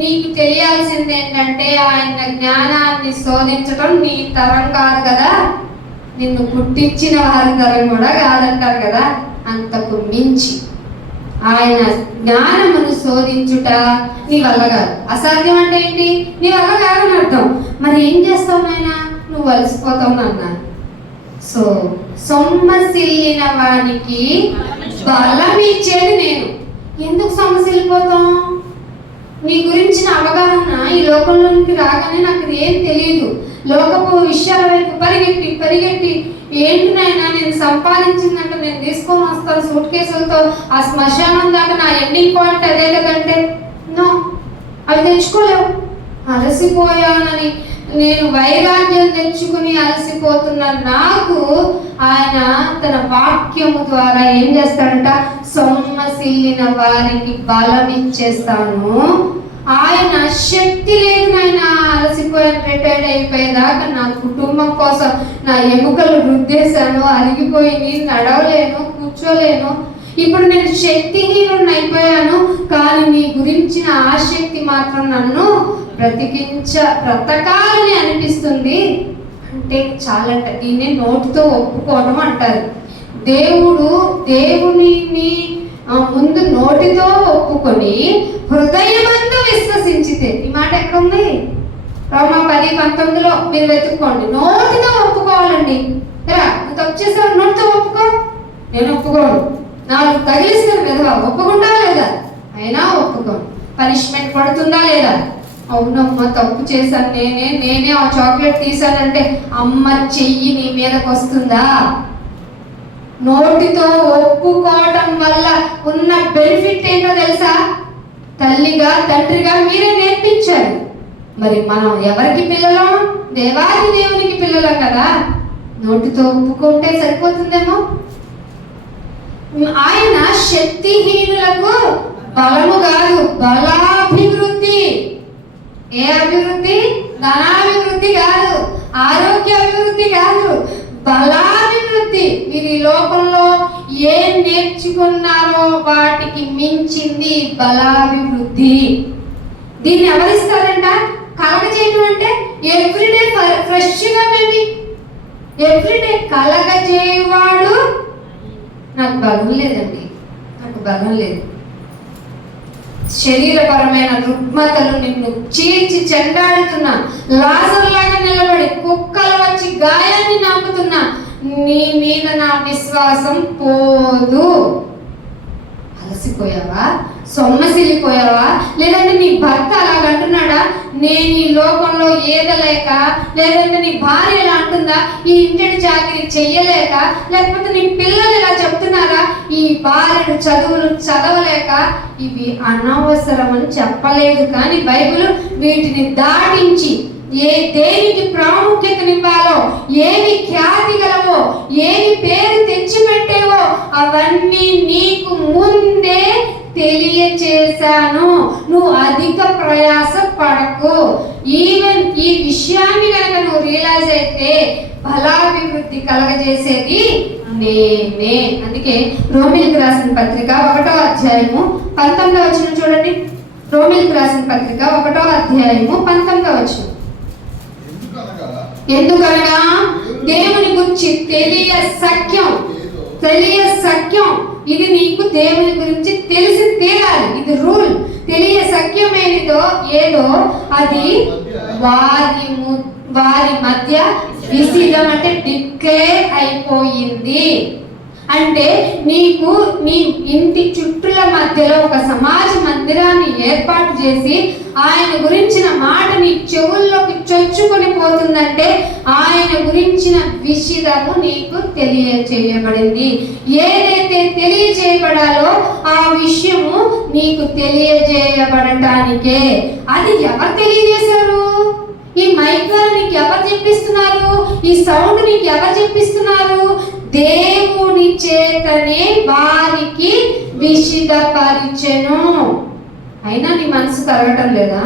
నీకు తెలియాల్సింది ఏంటంటే, ఆయన జ్ఞానాన్ని శోధించడం నీ తరం కాదు కదా, నిన్ను పుట్టించిన వారి తరం కూడా కాదంటారు కదా. అంతకు మించి ఆయన జ్ఞానమును శోధించుట నీ వల్ల కాదు. అసాధ్యం అంటే ఏంటి? నీ వల్ల కాదని అర్థం. మరి ఏం చేస్తావు నాయన? నువ్వు అలసిపోతావు అన్నాను. సో సొమ్మసిల్లిన వానికి బలం ఇచ్చేది నేను. ఎందుకు సొమ్మసిల్లిపోతాం? నీ గురించిన అవగాహన ఈ లోకంలోనికి రాగానే నాకు ఏం తెలియదు. లోకపు విషయాల వైపు పరిగెట్టి ఏంటి నాయన, నేను సంపాదించిందంటే నేను తీసుకొని వస్తాను సూట్ కేసులతో ఆ శ్మశానం దాకా. నా ఎండింగ్ పాయింట్ అదే కదంటే నో, అవి తెచ్చుకోలేవు. అలసిపోయానని నేను వైరాగ్యం తెచ్చుకుని అలసిపోతున్న నాకు ఆయన తన వాక్యము ద్వారా ఏం చేస్తాడంట? సొమ్మసిల్లిన వారికి బలం ఇచ్చేస్తాను. ఆయన శక్తి లేదు నాయన, అలసిపోయాను, రిటైర్డ్ అయిపోయేదాకా నా కుటుంబం కోసం నా ఎముకలు రుద్దేశాను, అరిగిపోయింది, నడవలేను, కూర్చోలేను. ఇప్పుడు నేను శక్తిహీనుడిని అయిపోయాను, కానీ నీ గురించిన ఆసక్తి మాత్రం నన్ను బ్రతకాలని అనిపిస్తుంది అంటే చాలంట. దీన్ని నోటితో ఒప్పుకోవడం అంటారు. దేవునిని ముందు నోటితో ఒప్పుకొని హృదయమందు విశ్వసించి నచ్చితే. ఈ మాట ఎక్కడ ఉంది? రోమా 10:19 మీరు వెతుక్కోండి. నోటితో ఒప్పుకోవాలండి. నువ్వు తప్పు చేసావు, నోటితో ఒప్పుకో. నేను ఒప్పుకోను. 4 తగిలిస్తాను కదా, ఒప్పుకుంటా లేదా? అయినా ఒప్పుకోను. పనిష్మెంట్ పడుతుందా లేదా? అవునమ్మా తప్పు చేశాను, నేనే ఆ చాక్లెట్ తీసానంటే అమ్మ చెయ్యి నీ మీదకి వస్తుందా? నోటితో ఒప్పుకోవటం వల్ల ఉన్న బెనిఫిట్ ఏంటో తెలుసా? తల్లిగా తండ్రిగా మీరే నేర్పించారు. మరి మనం ఎవరికి పిల్లలం? దేవాది దేవునికి పిల్లలం కదా. నోటితో ఒప్పుకుంటే సరిపోతుందేమో. ఆయన శక్తిహీనులకు బలము కాదు, బలాభివృద్ధి. ఏ అభివృద్ధి? ధనాభివృద్ధి కాదు, ఆరోగ్య అభివృద్ధి కాదు, బలాభివృద్ధి. మీరు ఈ లోకంలో ఏం నేర్చుకున్నారో వాటికి మించింది బలాభివృద్ధి. దీన్ని ఎవరిస్తారంట? కలగజేయడం అంటే ఎవ్రీడే ఫ్రెష్గా మేబీ ఎవ్రీడే కలగజేయవాడు. నాకు బలం లేదండి, నాకు బలం లేదు. శరీరపరమైన రుగ్మతలు నిన్ను చీల్చి చెండాడుతున్నా, లాజర్లాగా నిలబడి కుక్కలు వచ్చి గాయాన్ని నాకుతున్నా, నీ మీద నా విశ్వాసం పోదు. అలసిపోయావా? సొమ్మసిల్లిపోయావా? లేదంటే నీ భర్త అలాగ అంటున్నాడా, నేను ఈ లోకంలో ఏదలేక, లేదంటే నీ భార్య ఎలా అంటుందా, ఈ ఇంటి చాకరీ చెయ్యలేక, లేకపోతే నీ పిల్లలు ఇలా చెప్తున్నారా, ఈ భార్యను చదువులు చదవలేక? ఇవి అనవసరం అని చెప్పలేదు, కానీ బైబిల్ వీటిని దాటించి దేనికి ప్రాముఖ్యతనివ్వాలో, ఏవి ఖ్యాతి గలవో, ఏవి పేరు తెచ్చిపెట్టేవో అవన్నీ నీకు ముందే తెలియచేశాను. నువ్వు అధిక ప్రయాస పడకు. ఈవెన్ ఈ విషయాన్ని కనుక నువ్వు రియలైజ్ అయితే బలాభివృద్ధి కలగజేసేది నేనే. అందుకే రోమిలకు రాసిన పత్రిక 1వ అధ్యాయము 19వ వచనం చూడండి. రోమిలకు రాసిన పత్రిక 1వ అధ్యాయము 19వ వచనం. ఎందుకనగా దేవుని గురించి తెలియ సఖ్యం. ఇది నీకు దేవుని గురించి తెలిసి తీరాలి. ఇది రూల్. తెలియ సఖ్యమేనిదో ఏదో అది వారి మధ్య విసిదం అంటే డిక్లేర్ అయిపోయింది. అంటే నీకు నీ ఇంటి చుట్టూల మధ్యలో ఒక సమాజ మందిరాన్ని ఏర్పాటు చేసి ఆయన గురించిన మాట నీ చెవుల్లోకి చొచ్చుకొని పోతుందంటే ఆయన గురించిన విషయము నీకు తెలియచేయబడింది. ఏదైతే తెలియజేయబడాలో ఆ విషయము నీకు తెలియజేయబడటానికే. అది ఎవరు తెలియజేశారు? ఈ మైక్ నీకు ఎవరు చెప్పిస్తున్నారు? ఈ సౌండ్ నీకు ఎవరు చెప్పిస్తున్నారు? దేవుని చేతనే వారికి విషిదపరిచెను. అయినా నీ మనసు కరగటం లేదా?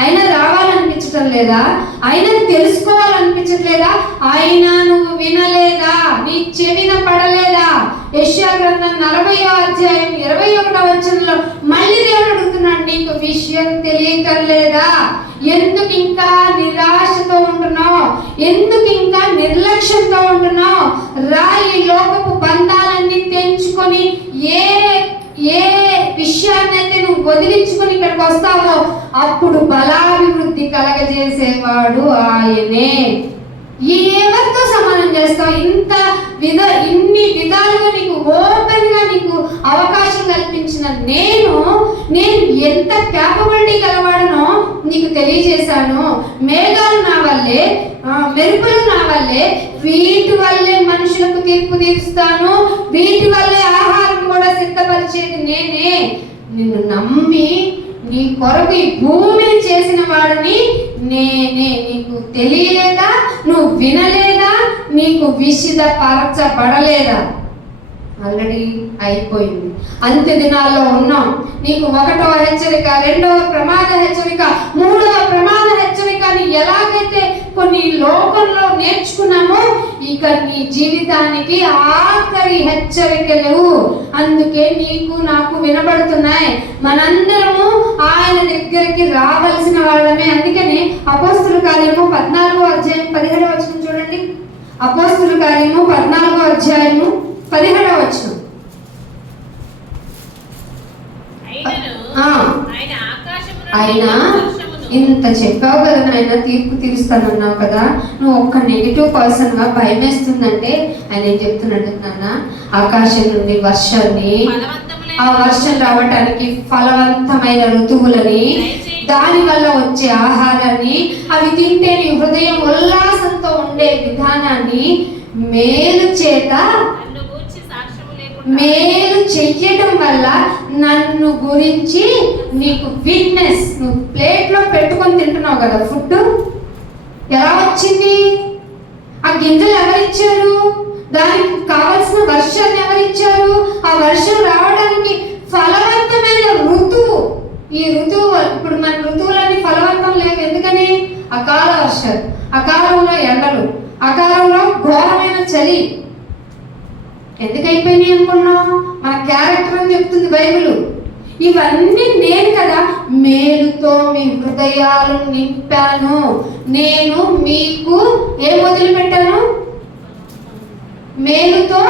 అయినా రావాలనిపించటం లేదా? అయినా తెలుసుకోవాలనిపించట్లేదా? అయినా నువ్వు వినలేదా? నీ చెవిన పడలేదా? యెషయా గ్రంథం 40వ అధ్యాయం 21వ వచనంలో మళ్ళీ దేవుడు అడుగుతున్నాడు, నీకు విషయం తెలియటం లేదా? ఎందుకు ఇంకా నిరాశతో ఉంటున్నావు? ఎందుకు ఇంకా నిర్లక్ష్యంతో ఉంటున్నావు? ఈ లోకపు బంధాలన్నీ తెంచుకొని ఏ విషయాన్నైతే నువ్వు వదిలించుకొని ఇక్కడికి వస్తావో అప్పుడు బలాభివృద్ధి కలగజేసేవాడు ఆయనే. ఎవరితో సమానం చేస్తావు? ఇన్ని విధాలుగా నీకు ఓపెన్ గా నీకు అవకాశం కల్పించిన నేను ఎంత క్యాపబిలిటీ గలవాడనో నీకు తెలియజేశాను. మేఘాలు నా వల్లే, మెరుపులు నా వల్లే, వీటి వల్లే మనుషులకు తీర్పు తీరుస్తాను, వీటి వల్లే ఆహారం కూడా సిద్ధపరిచేది నేనే. నిన్ను నమ్మి నీ కొరకు ఈ భూమిని చేసిన వాడిని నేనే. నీకు తెలియలేదా? నువ్వు వినలేదా? నీకు విషిదపరచబడలేదా? ఆల్రెడీ అయిపోయింది. అంత్య దినాల్లో ఉన్నాం. నీకు 1వ హెచ్చరిక, 2వ ప్రమాద హెచ్చరిక, 3వ ప్రమాద హెచ్చరికని ఎలాగైతే కొన్ని లోకంలో నేర్చుకున్నామో ఇక నీ జీవితానికి ఆఖరి హెచ్చరికలు అందుకే నీకు నాకు వినబడుతున్నాయి. మనందరము ఆయన దగ్గరికి రావాల్సిన వాళ్ళమే. అందుకని అపోస్తుల కార్యము 14వ అధ్యాయం 17వ వచనం చూడండి. అపోస్తుల కార్యము 14వ అధ్యాయము 17వ వచనం. ఆయన ఇంత చెప్పావు కదా నాయన, తీర్పు తీరుస్తానన్నావు కదా, నువ్వు ఒక్క నెగిటివ్ పర్సన్గా భయం వేస్తుందంటే ఆయన ఏం చెప్తున్నాడు నాన్న, ఆకాశం నుండి వర్షాన్ని, ఆ వర్షం రావటానికి ఫలవంతమైన ఋతువులని, దాని వల్ల వచ్చే ఆహారాన్ని, అవి తింటే నీ హృదయం ఉల్లాసంతో ఉండే విధానాన్ని, మేలు చేత మేలు చెయ్యడం వల్ల నన్ను గురించి నీకు విట్నెస్. నువ్వు ప్లేట్లో పెట్టుకొని తింటున్నావు కదా ఫుడ్, ఎలా వచ్చింది? ఆ గింజలు ఎవరిచ్చారు? దానికి కావలసిన వర్షాన్ని ఎవరిచ్చారు? ఆ వర్షం రావడానికి ఫలవంతమైన ఋతువు. ఈ ఋతువు, ఇప్పుడు మన ఋతువులన్నీ ఫలవంతం లేవు. ఎందుకని? అకాల వర్షాలు, అకాలంలో ఎండలు, అకాలంలో ఘోరమైన చలి. ఎందుకు అయిపోయినాయి అనుకున్నాం? మన క్యారెక్టర్ అని చెప్తుంది బైబిల్. ఇవన్నీ నేను కదా మేలుతో మీ హృదయాలు నింపాను. నేను మీకు ఏం వదిలిపెట్టాను? మేలుతో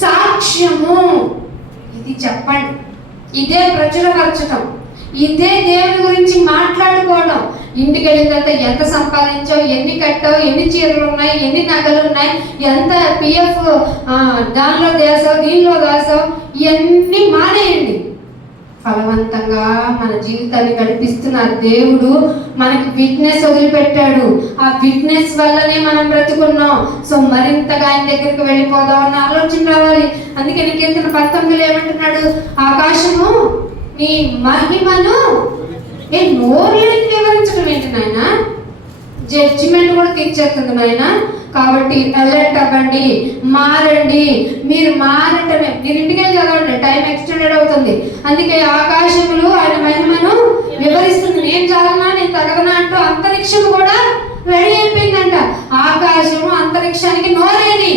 సాక్ష్యము. ఇది చెప్పండి, ఇదే ప్రచురపరచటం, ఇదే దేవుని గురించి మాట్లాడుకోవడం. ఇంటికి వెళ్ళిన తర్వాత ఎంత సంపాదించావు, ఎన్ని కట్టావు, ఎన్ని చీరలు ఉన్నాయి, ఎన్ని నగలు ఉన్నాయి, ఎంత పిఎఫ్ దానిలో దాసావు, దీనిలో దాసావు, ఇవన్నీ మానేయండి. ఫలవంతంగా మన జీవితాన్ని గడిపిస్తున్న దేవుడు మనకి విట్నెస్ వదిలిపెట్టాడు. ఆ విట్నెస్ వల్లనే మనం బ్రతుకున్నాం. సో మరింతగా ఆయన దగ్గరికి వెళ్ళిపోదాం అన్న ఆలోచన రావాలి. అందుకే కీర్తన 19 ఏమంటున్నాడు? ఆకాశము నీ మహిమను నోరులేని వివరించడం ఏంటి నాయన? జడ్జిమెంట్ కూడా తీర్చేస్తుంది నాయన. కాబట్టి అలర్ట్ అవ్వండి, మారండి. మీరు మారటమే. మీరు ఇంటికి వెళ్ళి చదవండి, టైం ఎక్స్టెండెడ్ అవుతుంది. అందుకే ఆకాశములు ఆయన మహిమను వివరిస్తుంది. నేను చాలనా, నేను తగదనా అంటూ అంతరిక్షం కూడా రెడీ అయిపోయిందంట. ఆకాశము అంతరిక్షానికి నోరేని,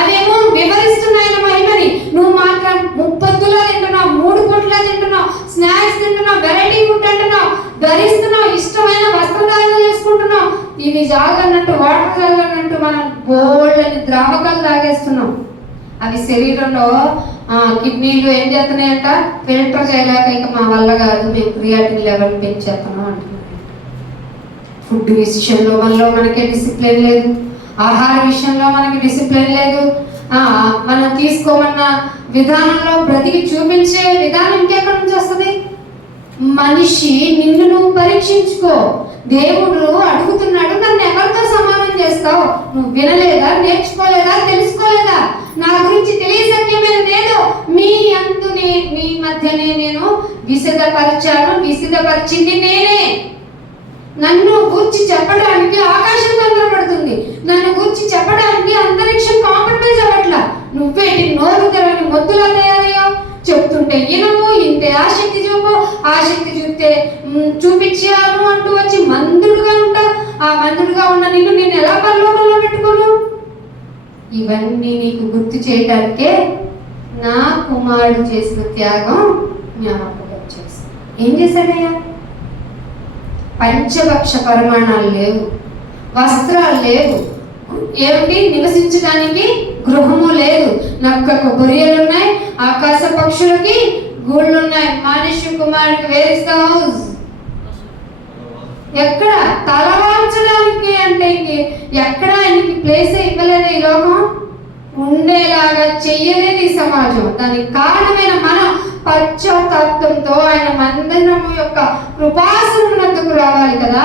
అవేమో వివరిస్తున్నాయన మహిమని. నువ్వు మాత్రం 30 తింటున్నావు, 3 పూట్ల తింటున్నావు, స్నాక్స్ తింటున్నావు, వెరైటీ ఫుడ్ అంటున్నావు, ధరిస్తున్నావు, ఇష్టమైన వస్త్రధారణ చేసుకుంటున్నావు. ఇవి జాగన్నట్టు, వాటర్ జాగన్నట్టు మనం బోల్డని ద్రావకాలు తాగేస్తున్నాం. అవి శరీరంలో కిడ్నీలు ఏం చేస్తున్నాయంట? ఫిల్టర్ చేయలేక ఇక మా వల్ల కాదు, మేము క్రియాటిన్ లెవెల్ పెంచేస్తున్నాం అంటున్నాం. ఫుడ్ విషయంలో మనకే డిసిప్లిన్ లేదు, ఆహార విషయంలో మనకి డిసిప్లిన్ లేదు. మనం తీసుకోమన్న విధానంలో బ్రతికి చూపించే విధానం ఇంకెక్కడి నుంచి వస్తుంది? మనిషి నిన్ను నువ్వు పరీక్షించుకో. దేవుడు అడుగుతున్నాడు, నన్ను ఎవరితో సమానం చేస్తావు? నువ్వు వినలేదా, నేర్చుకోలేదా, తెలుసుకోలేదా? నా గురించి తెలియసత్యమైనదేదో మీ మీ మధ్యనే నేను విసిదపరిచింది నేనే. నన్ను గూర్చి చెప్పడానికి ఆకాశం తొందరపడుతుంది, నన్ను గూర్చి చెప్పడానికి అంతరిక్షం కాంప్రమైజ్ అవ్వట్లా. నువ్వేంటి నోరు తెరవని మొద్దులా తయారయ్యావు? చెప్తుంటే ఇనము, ఇంతే ఆసక్తి చూపు, ఆసక్తి చూపితే చూపించాను అంటూ వచ్చి మందుడుగా ఉంటావు. ఆ మందుడుగా ఉన్న నేను ఎలా పరలోకంలో పెట్టుకోను? ఇవన్నీ నీకు గుర్తు చేయడానికే నా కుమారుడు చేసిన త్యాగం జ్ఞాపకం చేస్తాను. ఏం చేశాడయ్యా? పంచభక్ష పరిమాణాలు లేవు, వస్త్రాలు లేవు, ఏమిటి నివసించడానికి గృహము లేదు, నక్కకు బొరియలు ఉన్నాయి, ఆకాశ పక్షులకి గూళ్ళు ఉన్నాయి. మనిషి కుమారుడికి వేర్ ఇస్ ద హౌస్? ఎక్కడ తలవాల్చడానికి అంటే ఎక్కడ ఆయనకి ప్లేస్ ఇవ్వలేదు ఈ లోకం, ఉండేలాగా చెయ్యలేదు ఈ సమాజం. దానికి కారణమైన మనం పశ్చాత్తాపంతో ఆయన మందిరము యొక్క కృపాసనమునకు రావాలి కదా.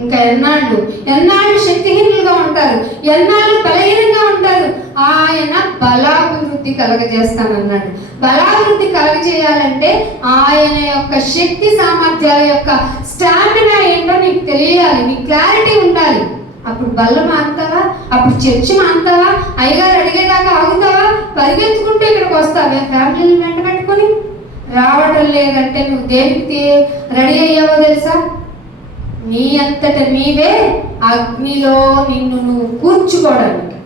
ఇంకా ఎన్నాళ్ళు శక్తిహీనులుగా ఉంటారు, ఎన్నాళ్ళు బలహీనంగా ఉంటారు. ఆయన బలాభివృద్ధి కలగజేస్తానన్నాడు. బలాభివృద్ధి కలగజేయాలంటే ఆయన యొక్క శక్తి సామర్థ్యాల యొక్క స్టామినా ఏంటో నీకు తెలియాలి, నీకు క్లారిటీ ఉండాలి. అప్పుడు బల్ల మారుతావా, అప్పుడు చర్చి మారుతావా, అయ్యగారు అడిగేదాకా ఆగుతావా, పరిగెత్తుకుంటూ ఇక్కడికి వస్తావే ఫ్యామిలీని వెంట పెట్టుకొని? రావడం లేదంటే నువ్వు దేనికి రెడీ అయ్యావో తెలుసా? నీ అంతట నీవే అగ్నిలో నిన్ను నువ్వు కూర్చుకోవడానికి.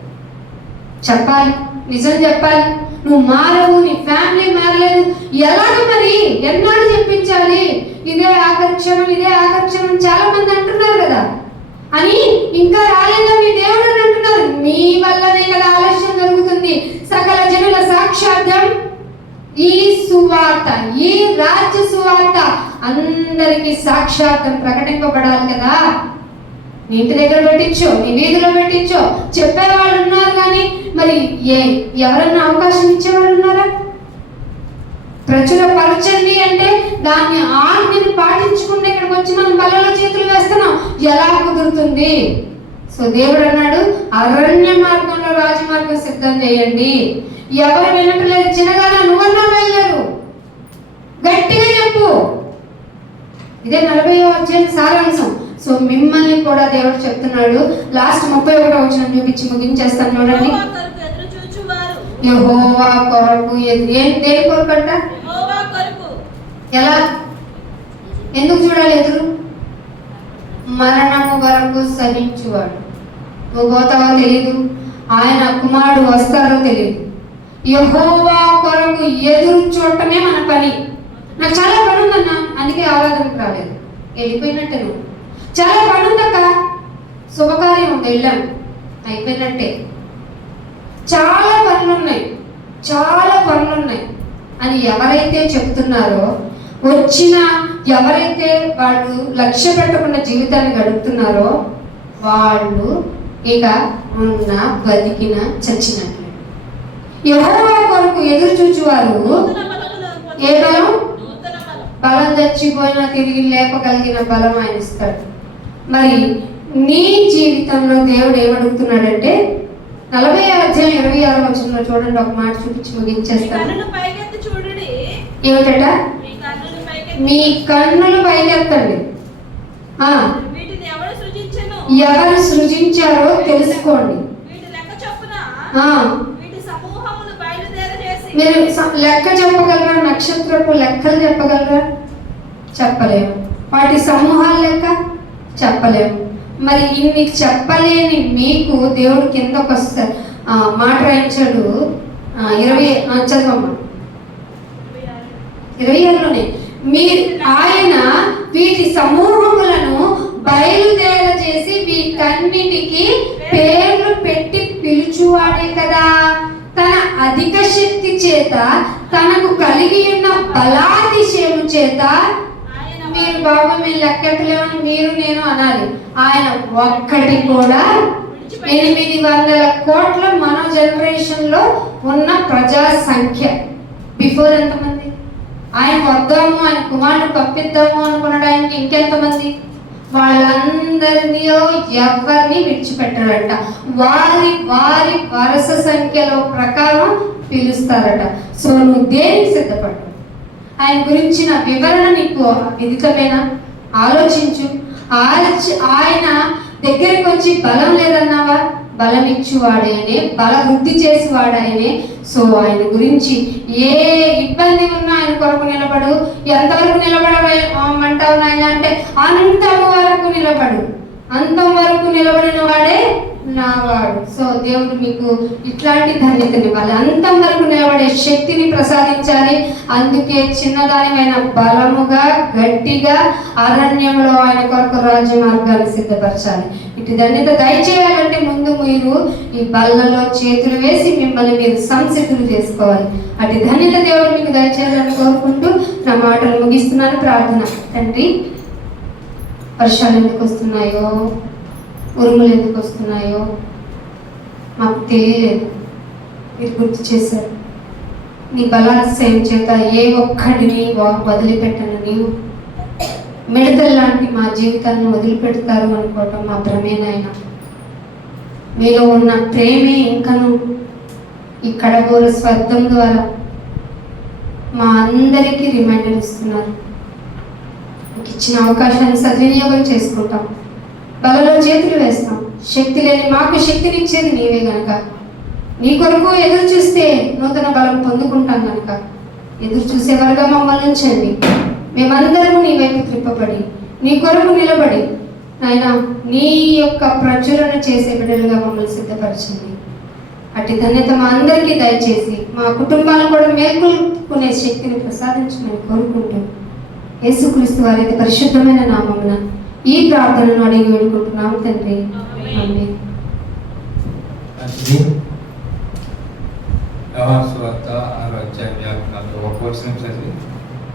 చెప్పాలి, నిజం చెప్పాలి. నువ్వు మారవు, నీ ఫ్యామిలీ మారలేదు. ఎలాగ మరి? ఎన్నాళ్ళు చెప్పించాలి? ఇదే ఆకర్షణ, ఇదే ఆకర్షణ చాలా మంది అంటున్నారు కదా. అని ఇంకా రాలేదా మీ దేవుడు అని అంటున్నారు. మీ వల్లనే కదా ఆలస్యం జరుగుతుంది. సకల జనుల సాక్షార్థం ఈ సువార్త, ఈ రాజ్య సువార్త అందరికీ సాక్షాత్తం ప్రకటింపబడాలి కదా. నీ ఇంటి దగ్గర పెట్టించో, నీ వీధిలో పెట్టించో, చెప్పేవాళ్ళు ఉన్నారు కానీ మరి ఎవరన్నా అవకాశం ఇచ్చేవాళ్ళు ఉన్నారా? ప్రచురపరచండి అంటే దాన్ని ఆజ్ఞని పాటించుకుంటే ఇక్కడికి వచ్చి మనం బలలో చేతులు వేస్తున్నాం, ఎలా కుదురుతుంది? సో దేవుడు అన్నాడు, అరణ్య మార్గంలో రాజమార్గం సిద్ధం చేయండి. ఎవరు వినట్లేదు, చిన్నగా నువ్వన్నా వెళ్ళారు, గట్టిగా చెప్పు. ఇదే 40వ అధ్యాయం సారాంశం. సో మిమ్మల్ని కూడా దేవుడు చెప్తున్నాడు. లాస్ట్ 31వ వచనం చూపించి ముగించేస్తాను చూడండి. యెహోవా కొరకు దేని కొరకు అంట? ఎలా, ఎందుకు చూడాలి ఎదురు? మరణము వరకు సహించువాడు. నువ్వు పోతావో తెలియదు, ఆయన కుమారుడు వస్తారో తెలియదు. యెహోవా కొరకు ఎదురు చూడటమే మన పని. నాకు చాలా పని ఉందన్నా, అందుకే ఆరాధనకు రాలేదు, వెళ్ళిపోయినట్టే. నువ్వు చాలా పని ఉందక్క, శుభకార్యం ఉంది, వెళ్ళాము, అయిపోయినట్టే. చాలా పనులున్నాయి, చాలా పనులున్నాయి అని ఎవరైతే చెప్తున్నారో, వచ్చిన ఎవరైతే వాళ్ళు లక్ష్య పెట్టకుండా జీవితాన్ని గడుపుతున్నారో వాళ్ళు ఇక ఉన్న బతికిన చచ్చినట్లు. యెహోవా కొరకు ఎదురు చూచువారు ఏ బలం? బలం చచ్చిపోయినా తిరిగి లేపగలిగిన బలం ఆయన ఇస్తాడు. మరి నీ జీవితంలో దేవుడు ఏమడుగుతున్నాడంటే 40వ అధ్యాయం 26వ వచనంలో చూడండి, ఒక మాట చూపించి ముగించేస్తాను. ఏమిటట? మీ కన్నులు పైకెత్తండి. ఎవరు సృజించారో తెలుసుకోండి. మీరు లెక్క చెప్పగలరా? నక్షత్రపు లెక్కలు చెప్పగలరా? చెప్పలేము. వాటి సమూహాల లెక్క చెప్పలేము. మరి ఇన్ని చెప్పలేని మీకు దేవుడు కిందకు వస్తారు మాట రాయించాడు. 20 చదవమ్మా, 26లోనే మీరు ఆయన వీటి సమూహములను బయలుదేరజేసి వీటన్నిటికీ పేర్లు పెట్టి పిలుచువాడే కదా. తన అధిక శక్తి చేత, తనకు కలిగి ఉన్న బలాతిశయము చేత మీరు బాబు మీరు లెక్కట్లేమని మీరు నేను అనాలి. ఆయన ఒక్కటి కూడా 800 కోట్ల మన జనరేషన్ లో ఉన్న ప్రజా సంఖ్య. బిఫోర్ ఎంతమంది? ఆయన వద్దాము, ఆయన కుమారుడు పంపిద్దాము అనుకున్నాడు. ఆయనకి ఇంకెంతమంది? వాళ్ళందరినీ ఎవరిని విడిచిపెట్టారట. వారి వారి వరుస సంఖ్యలో ప్రకారం పిలుస్తారట. సో నువ్వు దేనికి సిద్ధపడ్డావు? ఆయన గురించిన వివరణ నీకు విదితమేనా? ఆలోచించు. ఆయన దగ్గరికి వచ్చి బలం లేదన్నావా? బలం ఇచ్చువాడేనే, బల వృద్ధి చేసేవాడైనే. సో ఆయన గురించి ఏ ఇబ్బంది ఉన్నా ఆయన కొరకు నిలబడు. ఎంతవరకు నిలబడమంటావు నాయన అంటే అంతం వరకు నిలబడు. అంతం వరకు నిలబడిన వాడే నావాడు. సో దేవుడు మీకు ఇట్లాంటి ధన్యతని ఇవ్వాలి, అంతం వరకు నిలబడే శక్తిని ప్రసాదించాలి. అందుకే చిన్నదానిమైన బలముగా గట్టిగా అరణ్యంలో ఆయన కొరకు రాజ్య మార్గాన్ని సిద్ధపరచాలి. ఇటు ధన్యత దయచేయాలంటే ముందు మీరు ఈ బల్లలో చేతులు వేసి మిమ్మల్ని మీరు సంసిద్ధులు చేసుకోవాలి. అటు ధన్యత దేవుడు మీకు దయచేయాలని కోరుకుంటూ నా మాటలు ముగిస్తున్నాను. ప్రార్థన. తండ్రి, వర్షాలు ఎందుకు వస్తున్నాయో, ఉరుములు ఎందుకు వస్తున్నాయో మాకు తెలియలేదు, మీరు గుర్తు చేశారు. నీ బలాత్సయం చేత ఏ ఒక్కడిని వదిలిపెట్టను. నీవు మిడతలు లాంటి మా జీవితాన్ని వదిలిపెడతారు అనుకోవటం మా భ్రమేనైనా. మీలో ఉన్న ప్రేమే ఇంకను ఈ కడగోల స్వర్గం ద్వారా మా అందరికీ రిమైండర్ ఇస్తున్నారు. ఇచ్చిన అవకాశాన్ని సద్వినియోగం చేసుకుంటాం, బలలో చేతులు వేస్తాం. శక్తి లేని మాకు శక్తినిచ్చేది నీవే గనక, నీ కొరకు ఎదురు చూస్తే నూతన బలం పొందుకుంటాం గనక ఎదురు చూసేవారుగా మమ్మల్ని ఉంచండి. మేమందరము నీ వైపు త్రిప్పబడి నీ కొరకు నిలబడి నాయన నీ యొక్క ప్రచురణ చేసే బిడ్డలుగా మమ్మల్ని సిద్ధపరచండి. అట్టి ధన్యత మా అందరికీ దయచేసి మా కుటుంబాలను కూడా మేల్కొల్పుకునే శక్తిని ప్రసాదించమని కోరుకుంటూ యేసుక్రీస్తు వారి పరిశుద్ధమైన నామమున ఈ ప్రార్థనను అడిగి వేడుకుంటున్నాము తండ్రి. ఆమేన్. వ్యవహార సువార్త 6 అధ్యాయం 54 ఒక పోర్షన్ చదివి